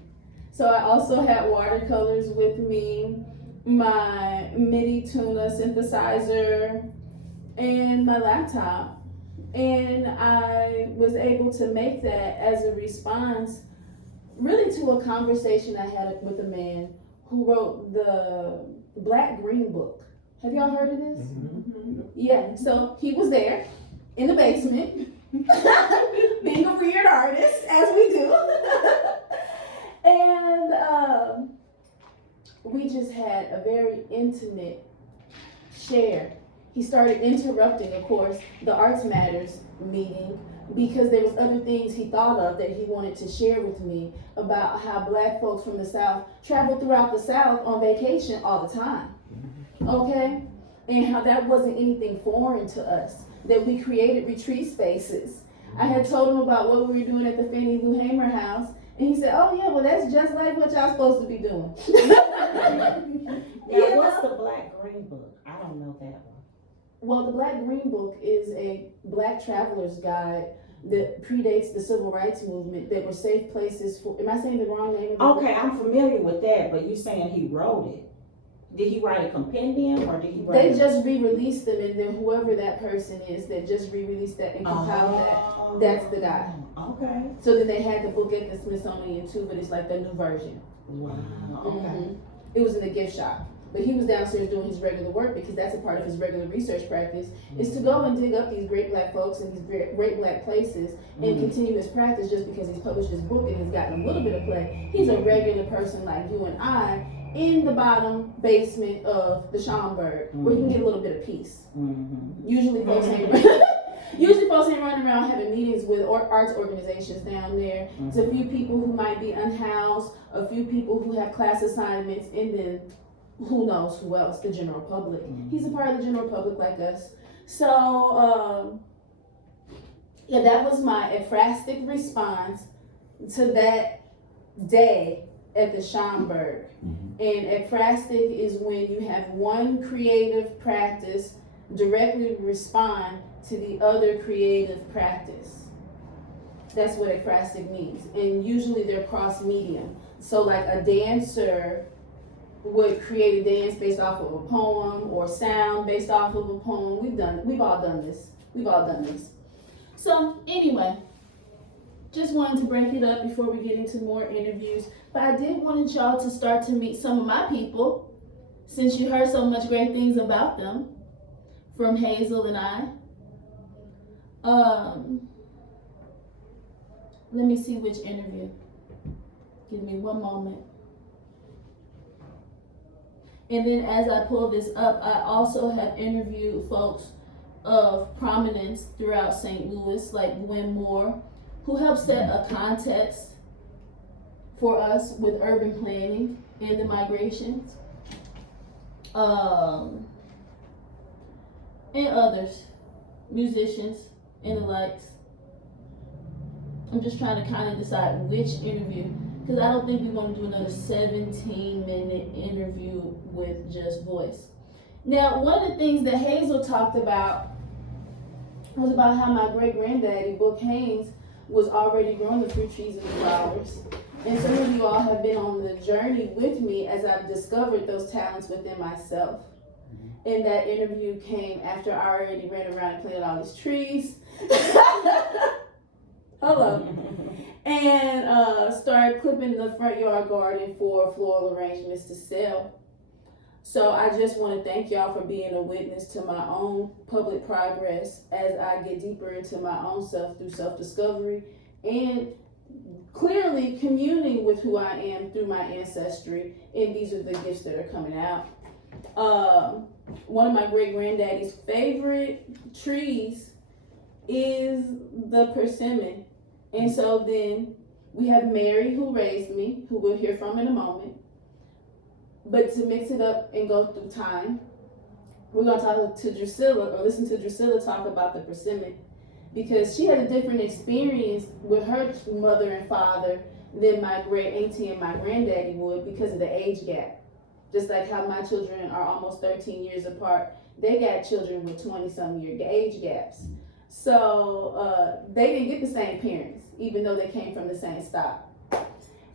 So I also had watercolors with me, my MIDI tuna synthesizer, and my laptop. And I was able to make that as a response really to a conversation I had with a man who wrote the Black Green Book. Have y'all heard of this? Mm-hmm. Yeah, so he was there in the basement, being a weird artist, as we do. And we just had a very intimate share. He started interrupting, of course, the Arts Matters meeting because there was other things he thought of that he wanted to share with me about how Black folks from the South travel throughout the South on vacation all the time, okay? And how that wasn't anything foreign to us, that we created retreat spaces. I had told him about what we were doing at the Fannie Lou Hamer house, and he said, oh yeah, well that's just like what y'all supposed to be doing. Now, what's the Black Green Book? I don't know that one. Well, the Black Green Book is a Black traveler's guide that predates the Civil Rights Movement that were safe places for, am I saying the wrong name of the Okay, book? I'm familiar with that, but you saying he wrote it. Did he write a compendium or did he write They just re-released them, and then whoever that person is that just re-released that and compiled that, that's the guy. Okay. So then they had the book at the Smithsonian too, but it's like the new version. Wow, okay. Mhm. It was in the gift shop. But he was downstairs doing his regular work because that's a part of his regular research practice, is to go and dig up these great Black folks in these great Black places and continue his practice. Just because he's published his book and has gotten a little bit of play, he's a regular person like you and I in the bottom basement of the Schomburg where he can get a little bit of peace. Usually folks ain't running around having meetings with arts organizations down there. It's a few people who might be unhoused, a few people who have class assignments, and then who knows who else, the general public. He's a part of the general public like us. So, yeah, that was my ekphrastic response to that day at the Schomburg. And ekphrastic is when you have one creative practice directly respond to the other creative practice. That's what ekphrastic means. And usually they're cross-medium. So like a dancer would create a dance based off of a poem or sound based off of a poem. We've all done this. So anyway, just wanted to break it up before we get into more interviews. But I did want y'all to start to meet some of my people, since you heard so much great things about them from Hazel and I. Let me see which interview. Give me one moment. And then as I pull this up, I also have interviewed folks of prominence throughout St. Louis, like Gwen Moore, who helped set a context for us with urban planning and the migrations. And others, musicians and the likes. I'm just trying to kind of decide which interview, because I don't think we want to do another 17-minute interview with just voice. Now, one of the things that Hazel talked about was about how my great-granddaddy, Book Haynes, was already growing the fruit trees and the flowers. And some of you all have been on the journey with me as I've discovered those talents within myself. And that interview came after I already ran around and planted all these trees. Hello. And started clipping the front yard garden for floral arrangements to sell. So I just want to thank y'all for being a witness to my own public progress as I get deeper into my own self through self-discovery and clearly communing with who I am through my ancestry. And these are the gifts that are coming out. One of my great granddaddy's favorite trees is the persimmon. And so then we have Mary, who raised me, who we'll hear from in a moment. But to mix it up and go through time, we're going to talk to Drusilla, or listen to Drusilla talk about the persimmon, because she had a different experience with her mother and father than my great auntie and my granddaddy would because of the age gap. Just like how my children are almost 13 years apart, they got children with 20-some year age gaps. So they didn't get the same parents, even though they came from the same stock.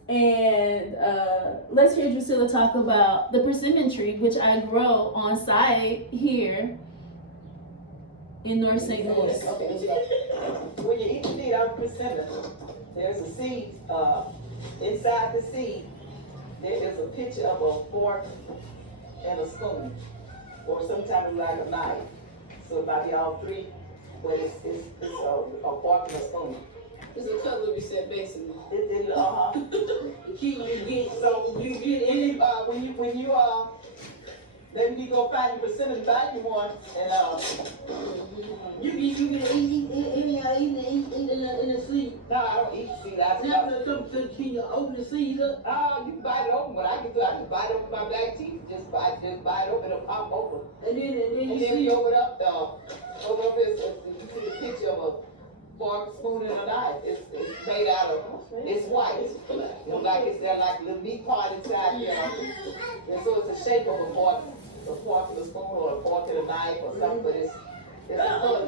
And let's hear Drusilla talk about the persimmon tree, which I grow on site here in North St. Louis. Okay, let's go. When you eat the seed out of persimmon, there's a seed, inside the seed, there is a picture of a fork and a spoon, or some type of like a knife. So it might be all three, but it's a fork and a spoon. It's a cutlery set, basically. You get any, when you then you go find your persimmon, find you one, and you can eat in the seed. No, I don't eat seed. Can you open the seed up? You can bite it open. What I can do, I can bite it open with my back teeth. Just bite it open, it'll pop open. And then you open up, this. You see the picture of a fork, spoon, and a knife. It's made out of, it's white. You know, like it's there like a little meat part inside, you know. And so it's the shape of a fork and a spoon, or a fork and a knife, or something, but it's a color.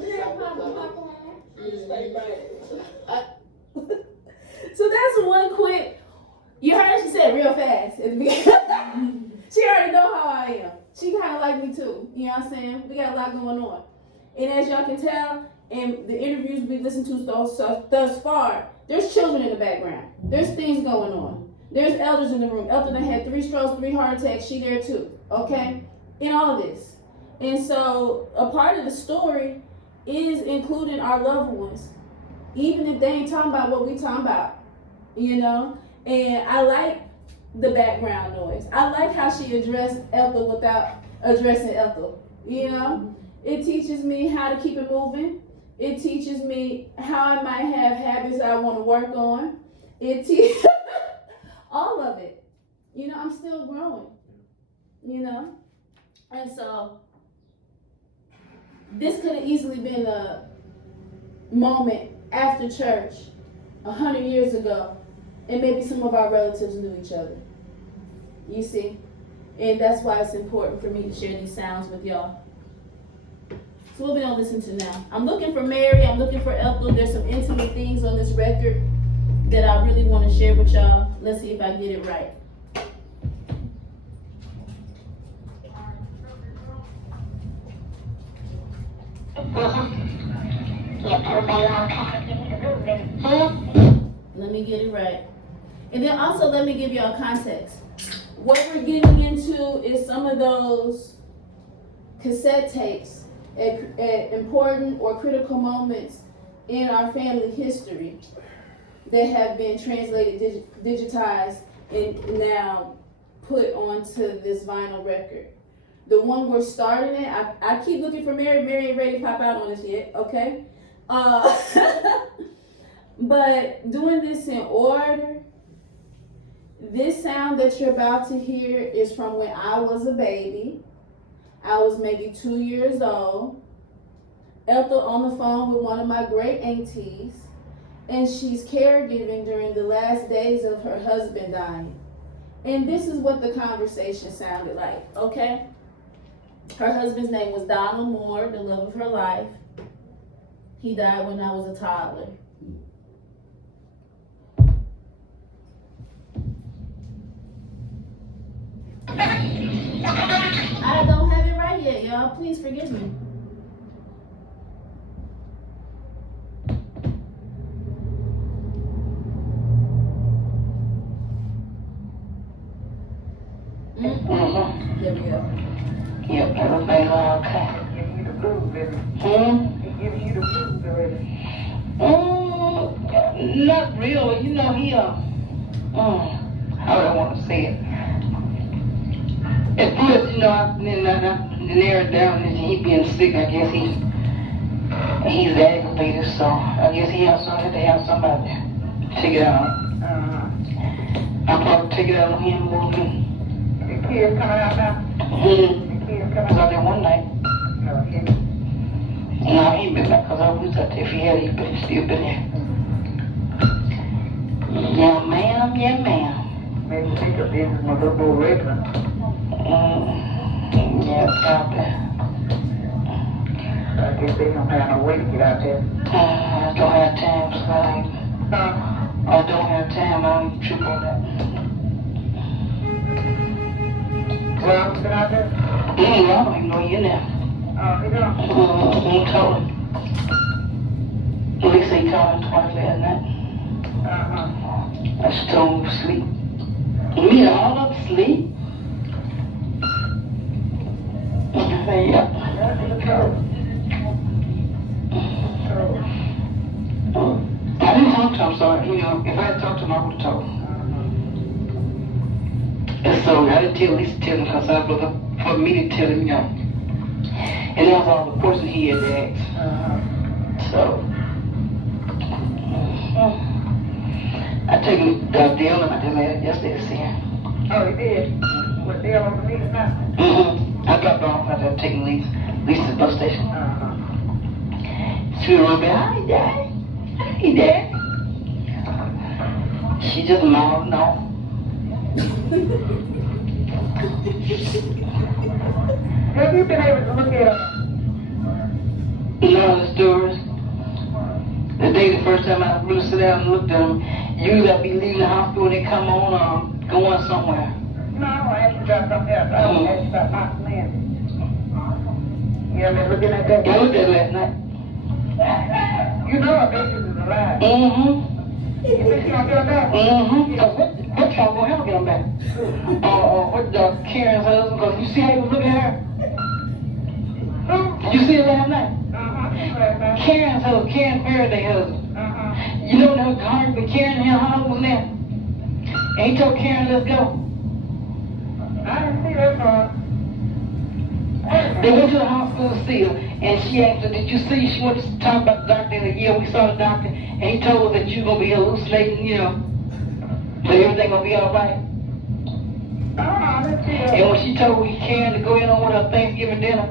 So that's one quick, you heard she said real fast at the beginning. She already know how I am. She kind of like me too, you know what I'm saying? We got a lot going on. And as y'all can tell, in the interviews we listened to thus far, there's children in the background. There's things going on. There's elders in the room. Elder that had 3 strokes, 3 heart attacks, she there too, okay? In all of this. And so a part of the story is including our loved ones, even if they ain't talking about what we talking about, you know? And I like the background noise. I like how she addressed Ethel without addressing Ethel, you know? It teaches me how to keep it moving. It teaches me how I might have habits I want to work on. It teaches all of it. You know, I'm still growing, you know? And so this could have easily been a moment after church 100 years ago, and maybe some of our relatives knew each other. You see? And that's why it's important for me to share these sounds with y'all. So what we gonna listen to now? I'm looking for Mary, I'm looking for Ethel. There's some intimate things on this record that I really want to share with y'all. Let's see if I get it right. Let me get it right. And then also let me give y'all context. What we're getting into is some of those cassette tapes at important or critical moments in our family history that have been translated, digitized, and now put onto this vinyl record. The one we're starting at, I keep looking for Mary. Mary ain't ready to pop out on us yet, okay? But doing this in order, this sound that you're about to hear is from when I was a baby. I was maybe 2 years old. Ethel on the phone with one of my great aunties, and she's caregiving during the last days of her husband dying. And this is what the conversation sounded like, okay? Her husband's name was Donald Moore, the love of her life. He died when I was a toddler. I don't have it right yet, y'all. Please forgive me. There we go. Yep, everything's okay. Giving you the blues, baby. Hmm? They giving you the blues already. Not really. You know, he, how do I want to say it? At first, you know, I narrowed down and he being sick. I guess he's aggravated, so I guess he has to have somebody take it out. I'll probably take it out on him more than. The kids coming out now? Mm-hmm. The kids I coming was out? out there one night. Okay. No, he ain't been back because I was out there. If he had, he'd still been there. Yeah, ma'am. Yeah, ma'am. Maybe take a business a little more regular. Yeah, probably. I guess they don't have no way to get out there. I don't have time, so I don't have time. I don't trip on that. Well, I'm been out there? I don't even know you in there. You don't? I told him. At least he called him twice last night. I just told him to sleep. Me all up sleep. Yeah. I didn't talk to him, so, you know, if I had talked to him, I would have told him. And so I didn't at least tell him because I was for me to tell him, you know. And that was all the person he had asked. So, I took him Dale and I did yesterday to see him. Oh, you did? What, Dale on the meeting now? I dropped off after taking Lisa to the bus station. She was running back, hi, Dad. Hi, Dad. She just mouthed no. Have you been able to look at None of the stories. The day the first time I really sit down and looked at them, usually I'd be leaving the hospital and they come on going somewhere. No, I want to ask you about something else. I want to ask you about my plan. You ever been looking at that? I looked at it last night. You know a baby is alive. You think you're going to get him back? What y'all gonna ever get him back? What Karen's husband? Because you see how he was looking at her? Did you see it last night? Karen's husband, Karen Faraday husband. You know that Karen, but Karen and him, how was there? And he told Karen, let's go. I didn't see that part. They went to the hospital still, and she asked her, did you see? She went to talk about the doctor, and yeah, we saw the doctor, and he told her that you're going to be hallucinating, you know, but everything going to be all right. I didn't see that. And when she told Karen to go in on with her Thanksgiving dinner,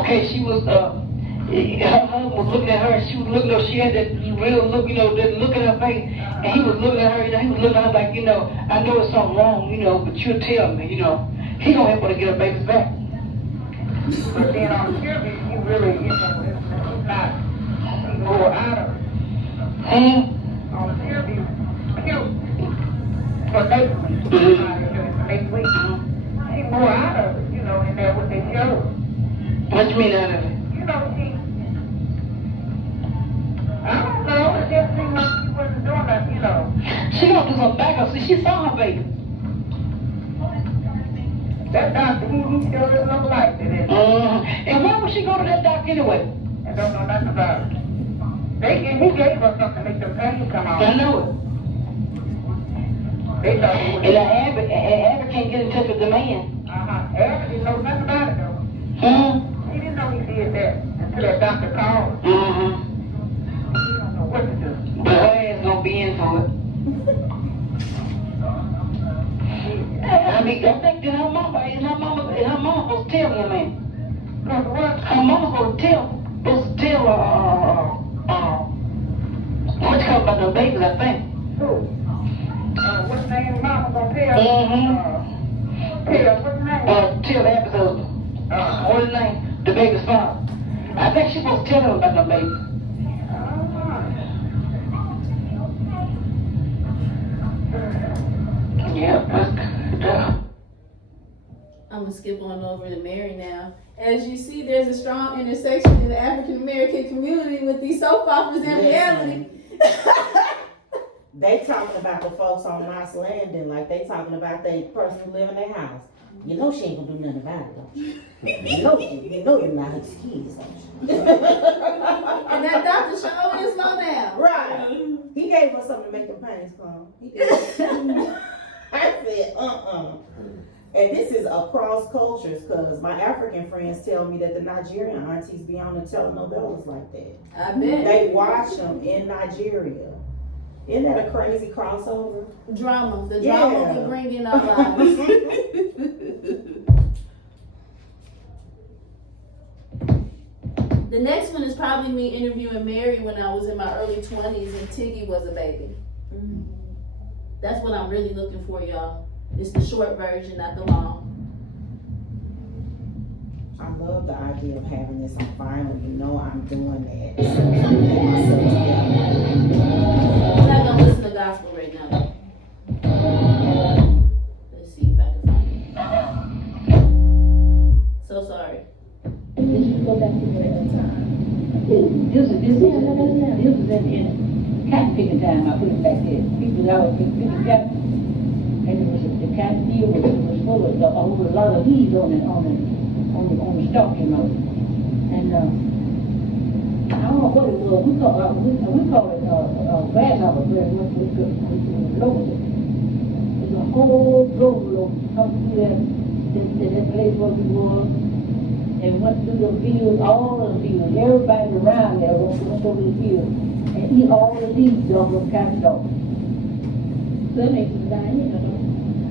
okay, she was, her husband was looking at her, and she was looking at her, she had that real look, you know, that look in her face, and he was looking at her, you know, he was looking at her like, you know, I know it's something wrong, you know, but you'll tell me, you know, he gonna help her to get her babies back. But then on the survey, you really, you know, it's not, you go out of it. On the survey, cute. For next week, she more out of it, you know, in there what they show. What you mean out of it? You know, I don't know, it just seemed like she wasn't doing that, you know. She gonna do some backup, see, she saw her baby. That doctor, he sure doesn't look like it. And why would she go to that doctor anyway? I don't know nothing about it. He gave her something to make the pain come out. I know it. They thought it was... And Abby can't get in touch with the man. Abby didn't know nothing about it, though. He didn't know he did that until that doctor called. He don't know what to do. But her ass gonna be in for it. I mean, I think that her mama supposed to tell him, man. What? Her mama supposed to tell what you call about the babies, I think. Who? What's the name? Mama gonna tell? Tell, what's the name? Tell Abby's husband. What's his name? The baby's father. I think she's supposed to tell him about the baby. Yeah, that's good. I'm gonna skip on over to Mary now. As you see, there's a strong intersection in the African American community with these soap operas and reality. They talking about the folks on Moss Landing, like they talking about the person who live in their house. You know she ain't gonna do nothing about it, don't you? You know you're not his kids, don't you? And that doctor showed us slow down. Right. He gave us something to make them pains come. He did. I said, And this is across cultures, because my African friends tell me that the Nigerian aunties be on the telenovelas like that. I bet. They watch them in Nigeria. Isn't that a crazy crossover? Drama. The drama we bring in our lives. The next one is probably me interviewing Mary when I was in my early 20s and Tiggy was a baby. That's what I'm really looking for, y'all. It's the short version, not the long. I love the idea of having this on vinyl. You know I'm doing that. So I'm getting myself together. I'm not gonna listen to gospel right now, though. Let's see if I can find it. So sorry. Go back to the time. This was in cotton picking time. I put it back there. People always pick cotton, and it was the cotton field was full of a lot of leaves on the stalk, you know. And I don't know what it was. We call it grasshopper, but it was loads. There's a whole road come through that place where we were. And went through the fields, all of the fields, everybody around there went through the fields and eat all the leaves off of cotton dogs. So that makes it die, you know.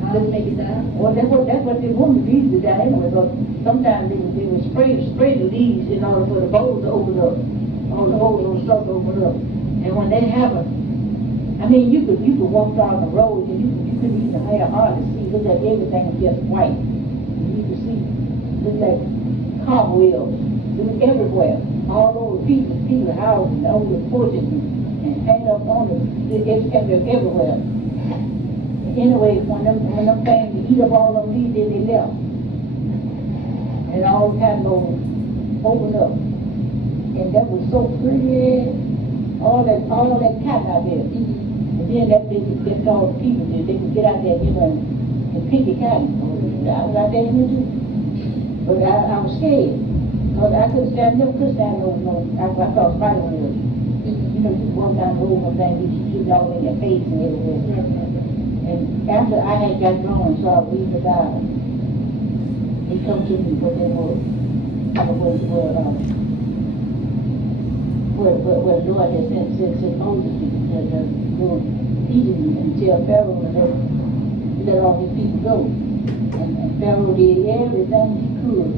How does it make it die? Well, that's what they want the leaves to die anyway, but sometimes they would spray the leaves in order for the bowls to open up. All the bowls on the stuff to open up. And when that happened, I mean, you could walk down the road and you couldn't even have hard to see. Look like everything was just white. You could see, look like cobwebs, it was everywhere, all over people's houses, over the porches, and hanging up on them, it's everywhere. Anyway, when them things eat up all them leaves, then they left, and all the time those opened up, and that was so pretty, all that cotton out there, and then that all the people did, they could get out there, you know, and pick the cotton. I was out there too. But I was scared, because I couldn't stand no, I thought spider webs. You know, you walk down the road and things, you shoot all in your face and everywhere. And after I had got grown and saw we the God, he come to me, but they were, where the Lord had sent Moses to go Egypt and tell Pharaoh to let all his people go. And Pharaoh did everything he could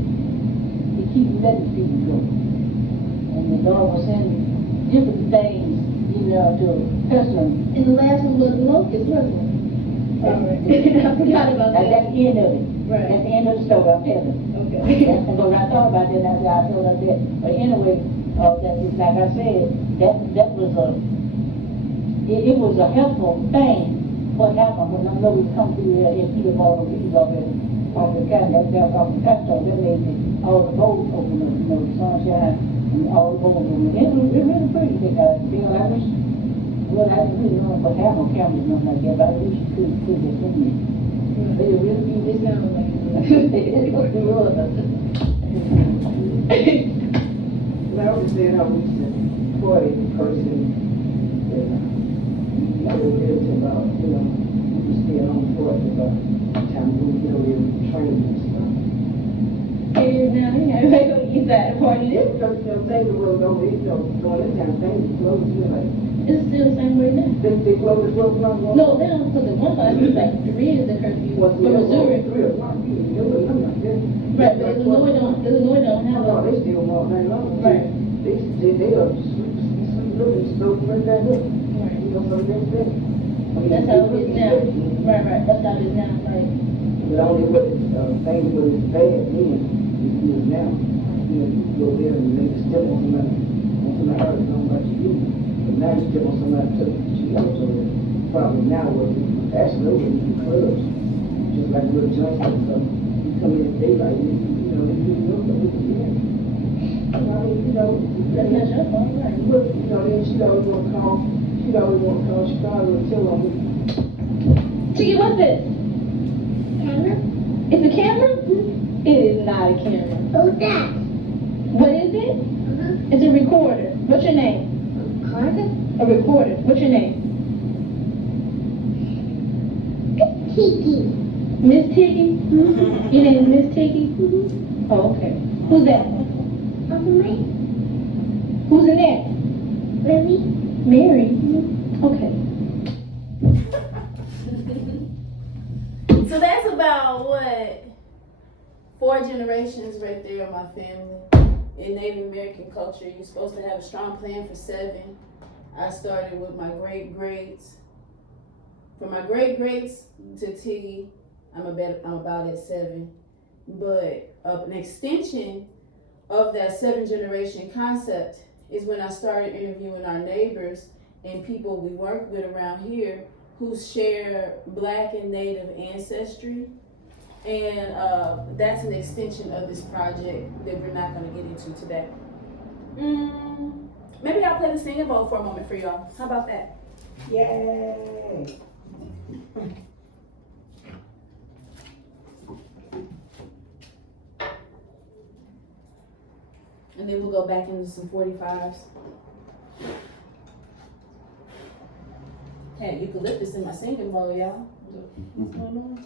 to keep letting people go. And the Lord was sending different things, you know, to person. And the last one was locust, wasn't it? I forgot about that. That's the end of it. Right. That's the end of the story. I'm telling you. Okay. And when I thought about that, I thought of that. But anyway, that is, like I said, that was it was a helpful thing. What happened when I know we come through here and eat up all the leaves off the cotton, that made all the bowls open up, you know, the sunshine and all the bowls open up. It was really pretty. I wish, well, I really don't know if I have no cameras, nothing like that, but I wish you could have seen it. They really be this kind of like it was. I understand how we support a person. I was there about, you know, we stay on board about time we get over here training and stuff. It is now, you know, they go inside the party. Because things will go, you know, during that time, things close, you know, like. It's still the same way now. They close the close one? No, they don't, because at one time it was like 3 is the curfew for Missouri. 3 o'clock, you know, like that. Right, but Illinois don't have no, they still all night long. Right. They are sleep looking, so right back up. You know, so that's how it is now. Right, that's how it is now. Like, but only what things when it's bad then is good now. You know, you go there and make a step on somebody hurt, don't like you do. But now you step on somebody to cheat out, so probably now what absolutely in the clubs, just like little Johnson and stuff. You come in at daylight, you know, they do look at it again. You know, that's not your fault, right? Look, you know, then she always gonna call. She always want to call Chicago and tell them. Chiggy, what's this? Camera? It's a camera? It is not a camera. Who's that? What is it? It's a recorder. What's your name? Carter? A recorder. What's your name? Kiki. Miss Tiggy? Your name is Miss Tiggy? Oh, okay. Who's that? Uncle Mike? Who's in there? Lily? Mary? Okay. So that's about what 4 generations right there of my family. In Native American culture, you're supposed to have a strong plan for 7. I started with my great-greats. From my great-greats to Tiggy, I'm about at 7. But an extension of that 7-generation concept is when I started interviewing our neighbors and people we work with around here who share Black and Native ancestry. And that's an extension of this project that we're not going to get into today. Maybe I'll play the singing bowl for a moment for y'all. How about that? Yay! And then we'll go back into some 45s. Hey, eucalyptus in my singing bowl, y'all. What's going on?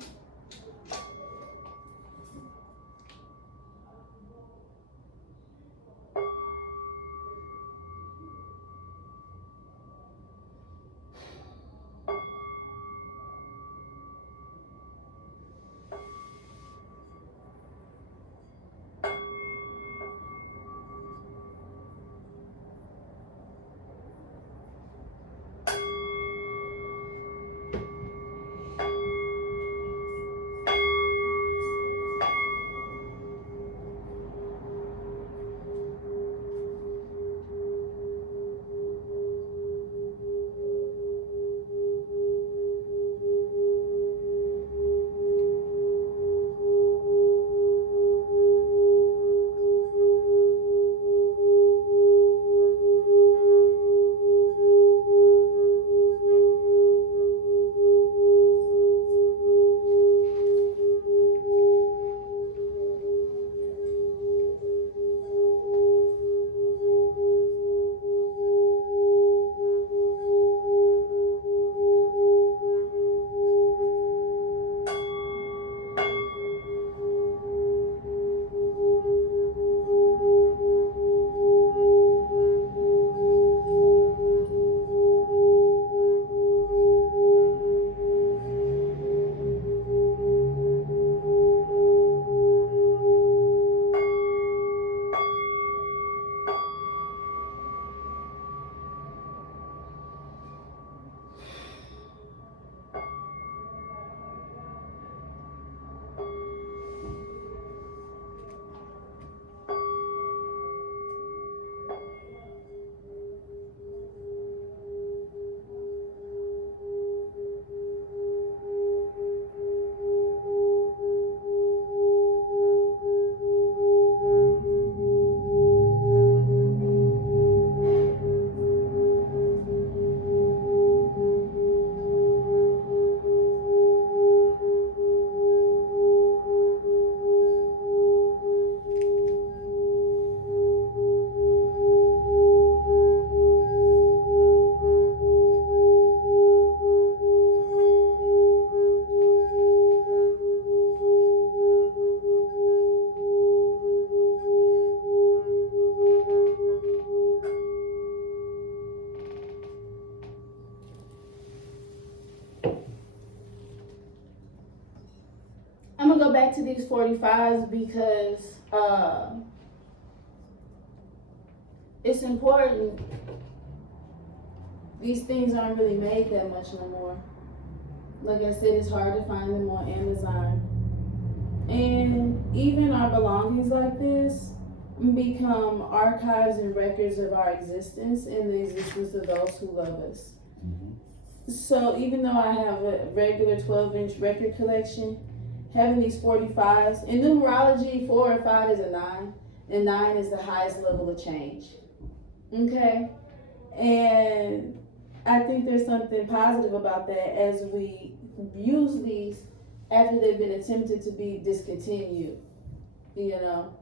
I'm gonna go back to these 45s because it's important. These things aren't really made that much no more. Like I said, it's hard to find them on Amazon. And even our belongings like this become archives and records of our existence and the existence of those who love us. So even though I have a regular 12-inch record collection, having these 45s, in numerology, 4 or 5 is a 9, and 9 is the highest level of change. Okay? And I think there's something positive about that as we use these after they've been attempted to be discontinued, you know.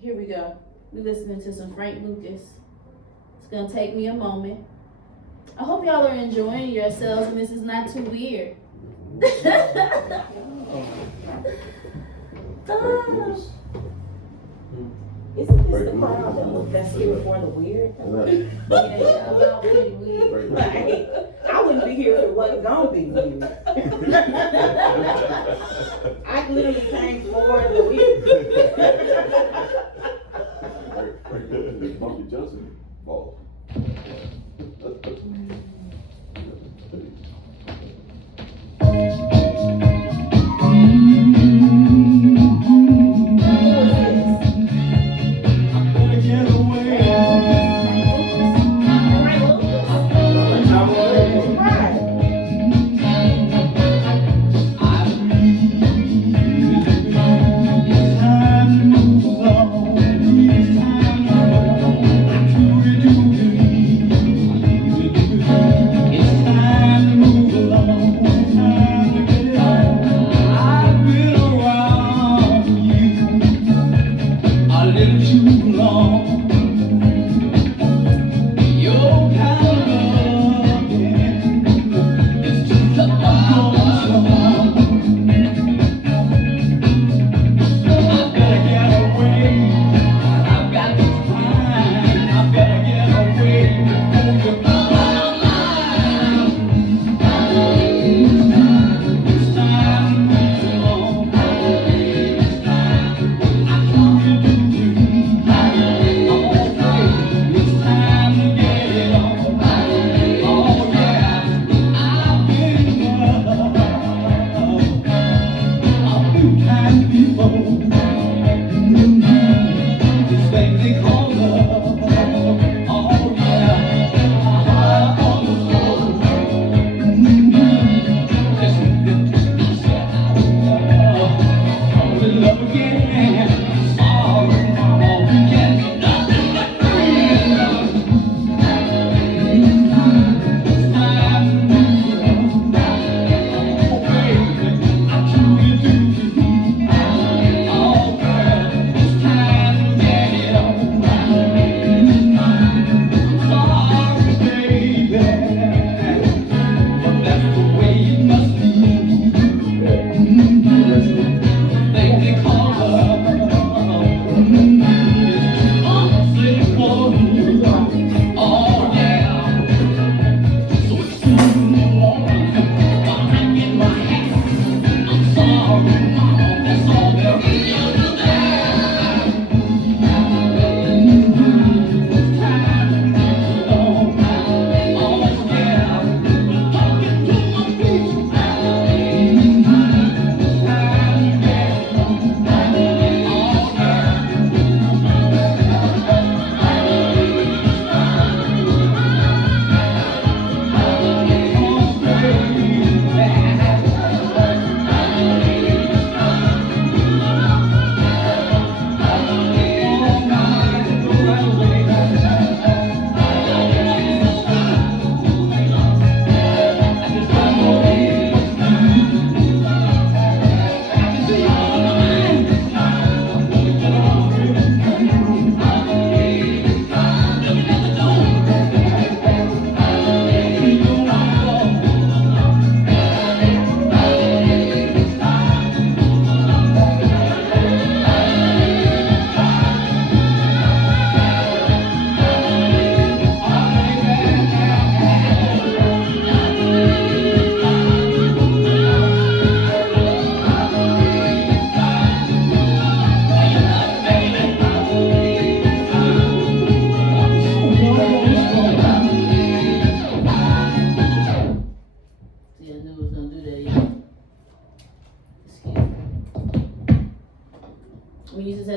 Here we go. We're listening to some Frank Lucas. It's gonna take me a moment. I hope y'all are enjoying yourselves and this is not too weird. Isn't this the crowd that's here for the weird? Yeah, about pretty weird. Like, I wouldn't be here if it wasn't gonna be weird. I literally came for the weird. Monkey Johnson ball.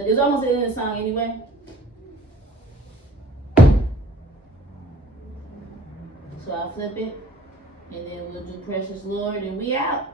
It's almost the end of the song anyway. So I'll flip it, and then we'll do Precious Lord, and we out.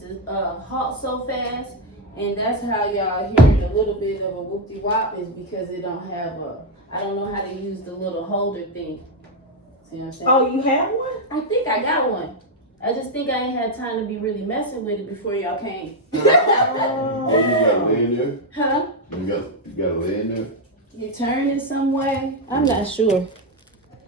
it to halt so fast, and that's how y'all hearing a little bit of a whoop-de-wop is because it don't have I don't know how to use the little holder thing. See what I'm saying? Oh, you have one? I think I got one. I just think I ain't had time to be really messing with it before y'all came. Oh, you gotta lay in there? Huh? You gotta lay in there? You turn it some way? I'm not sure.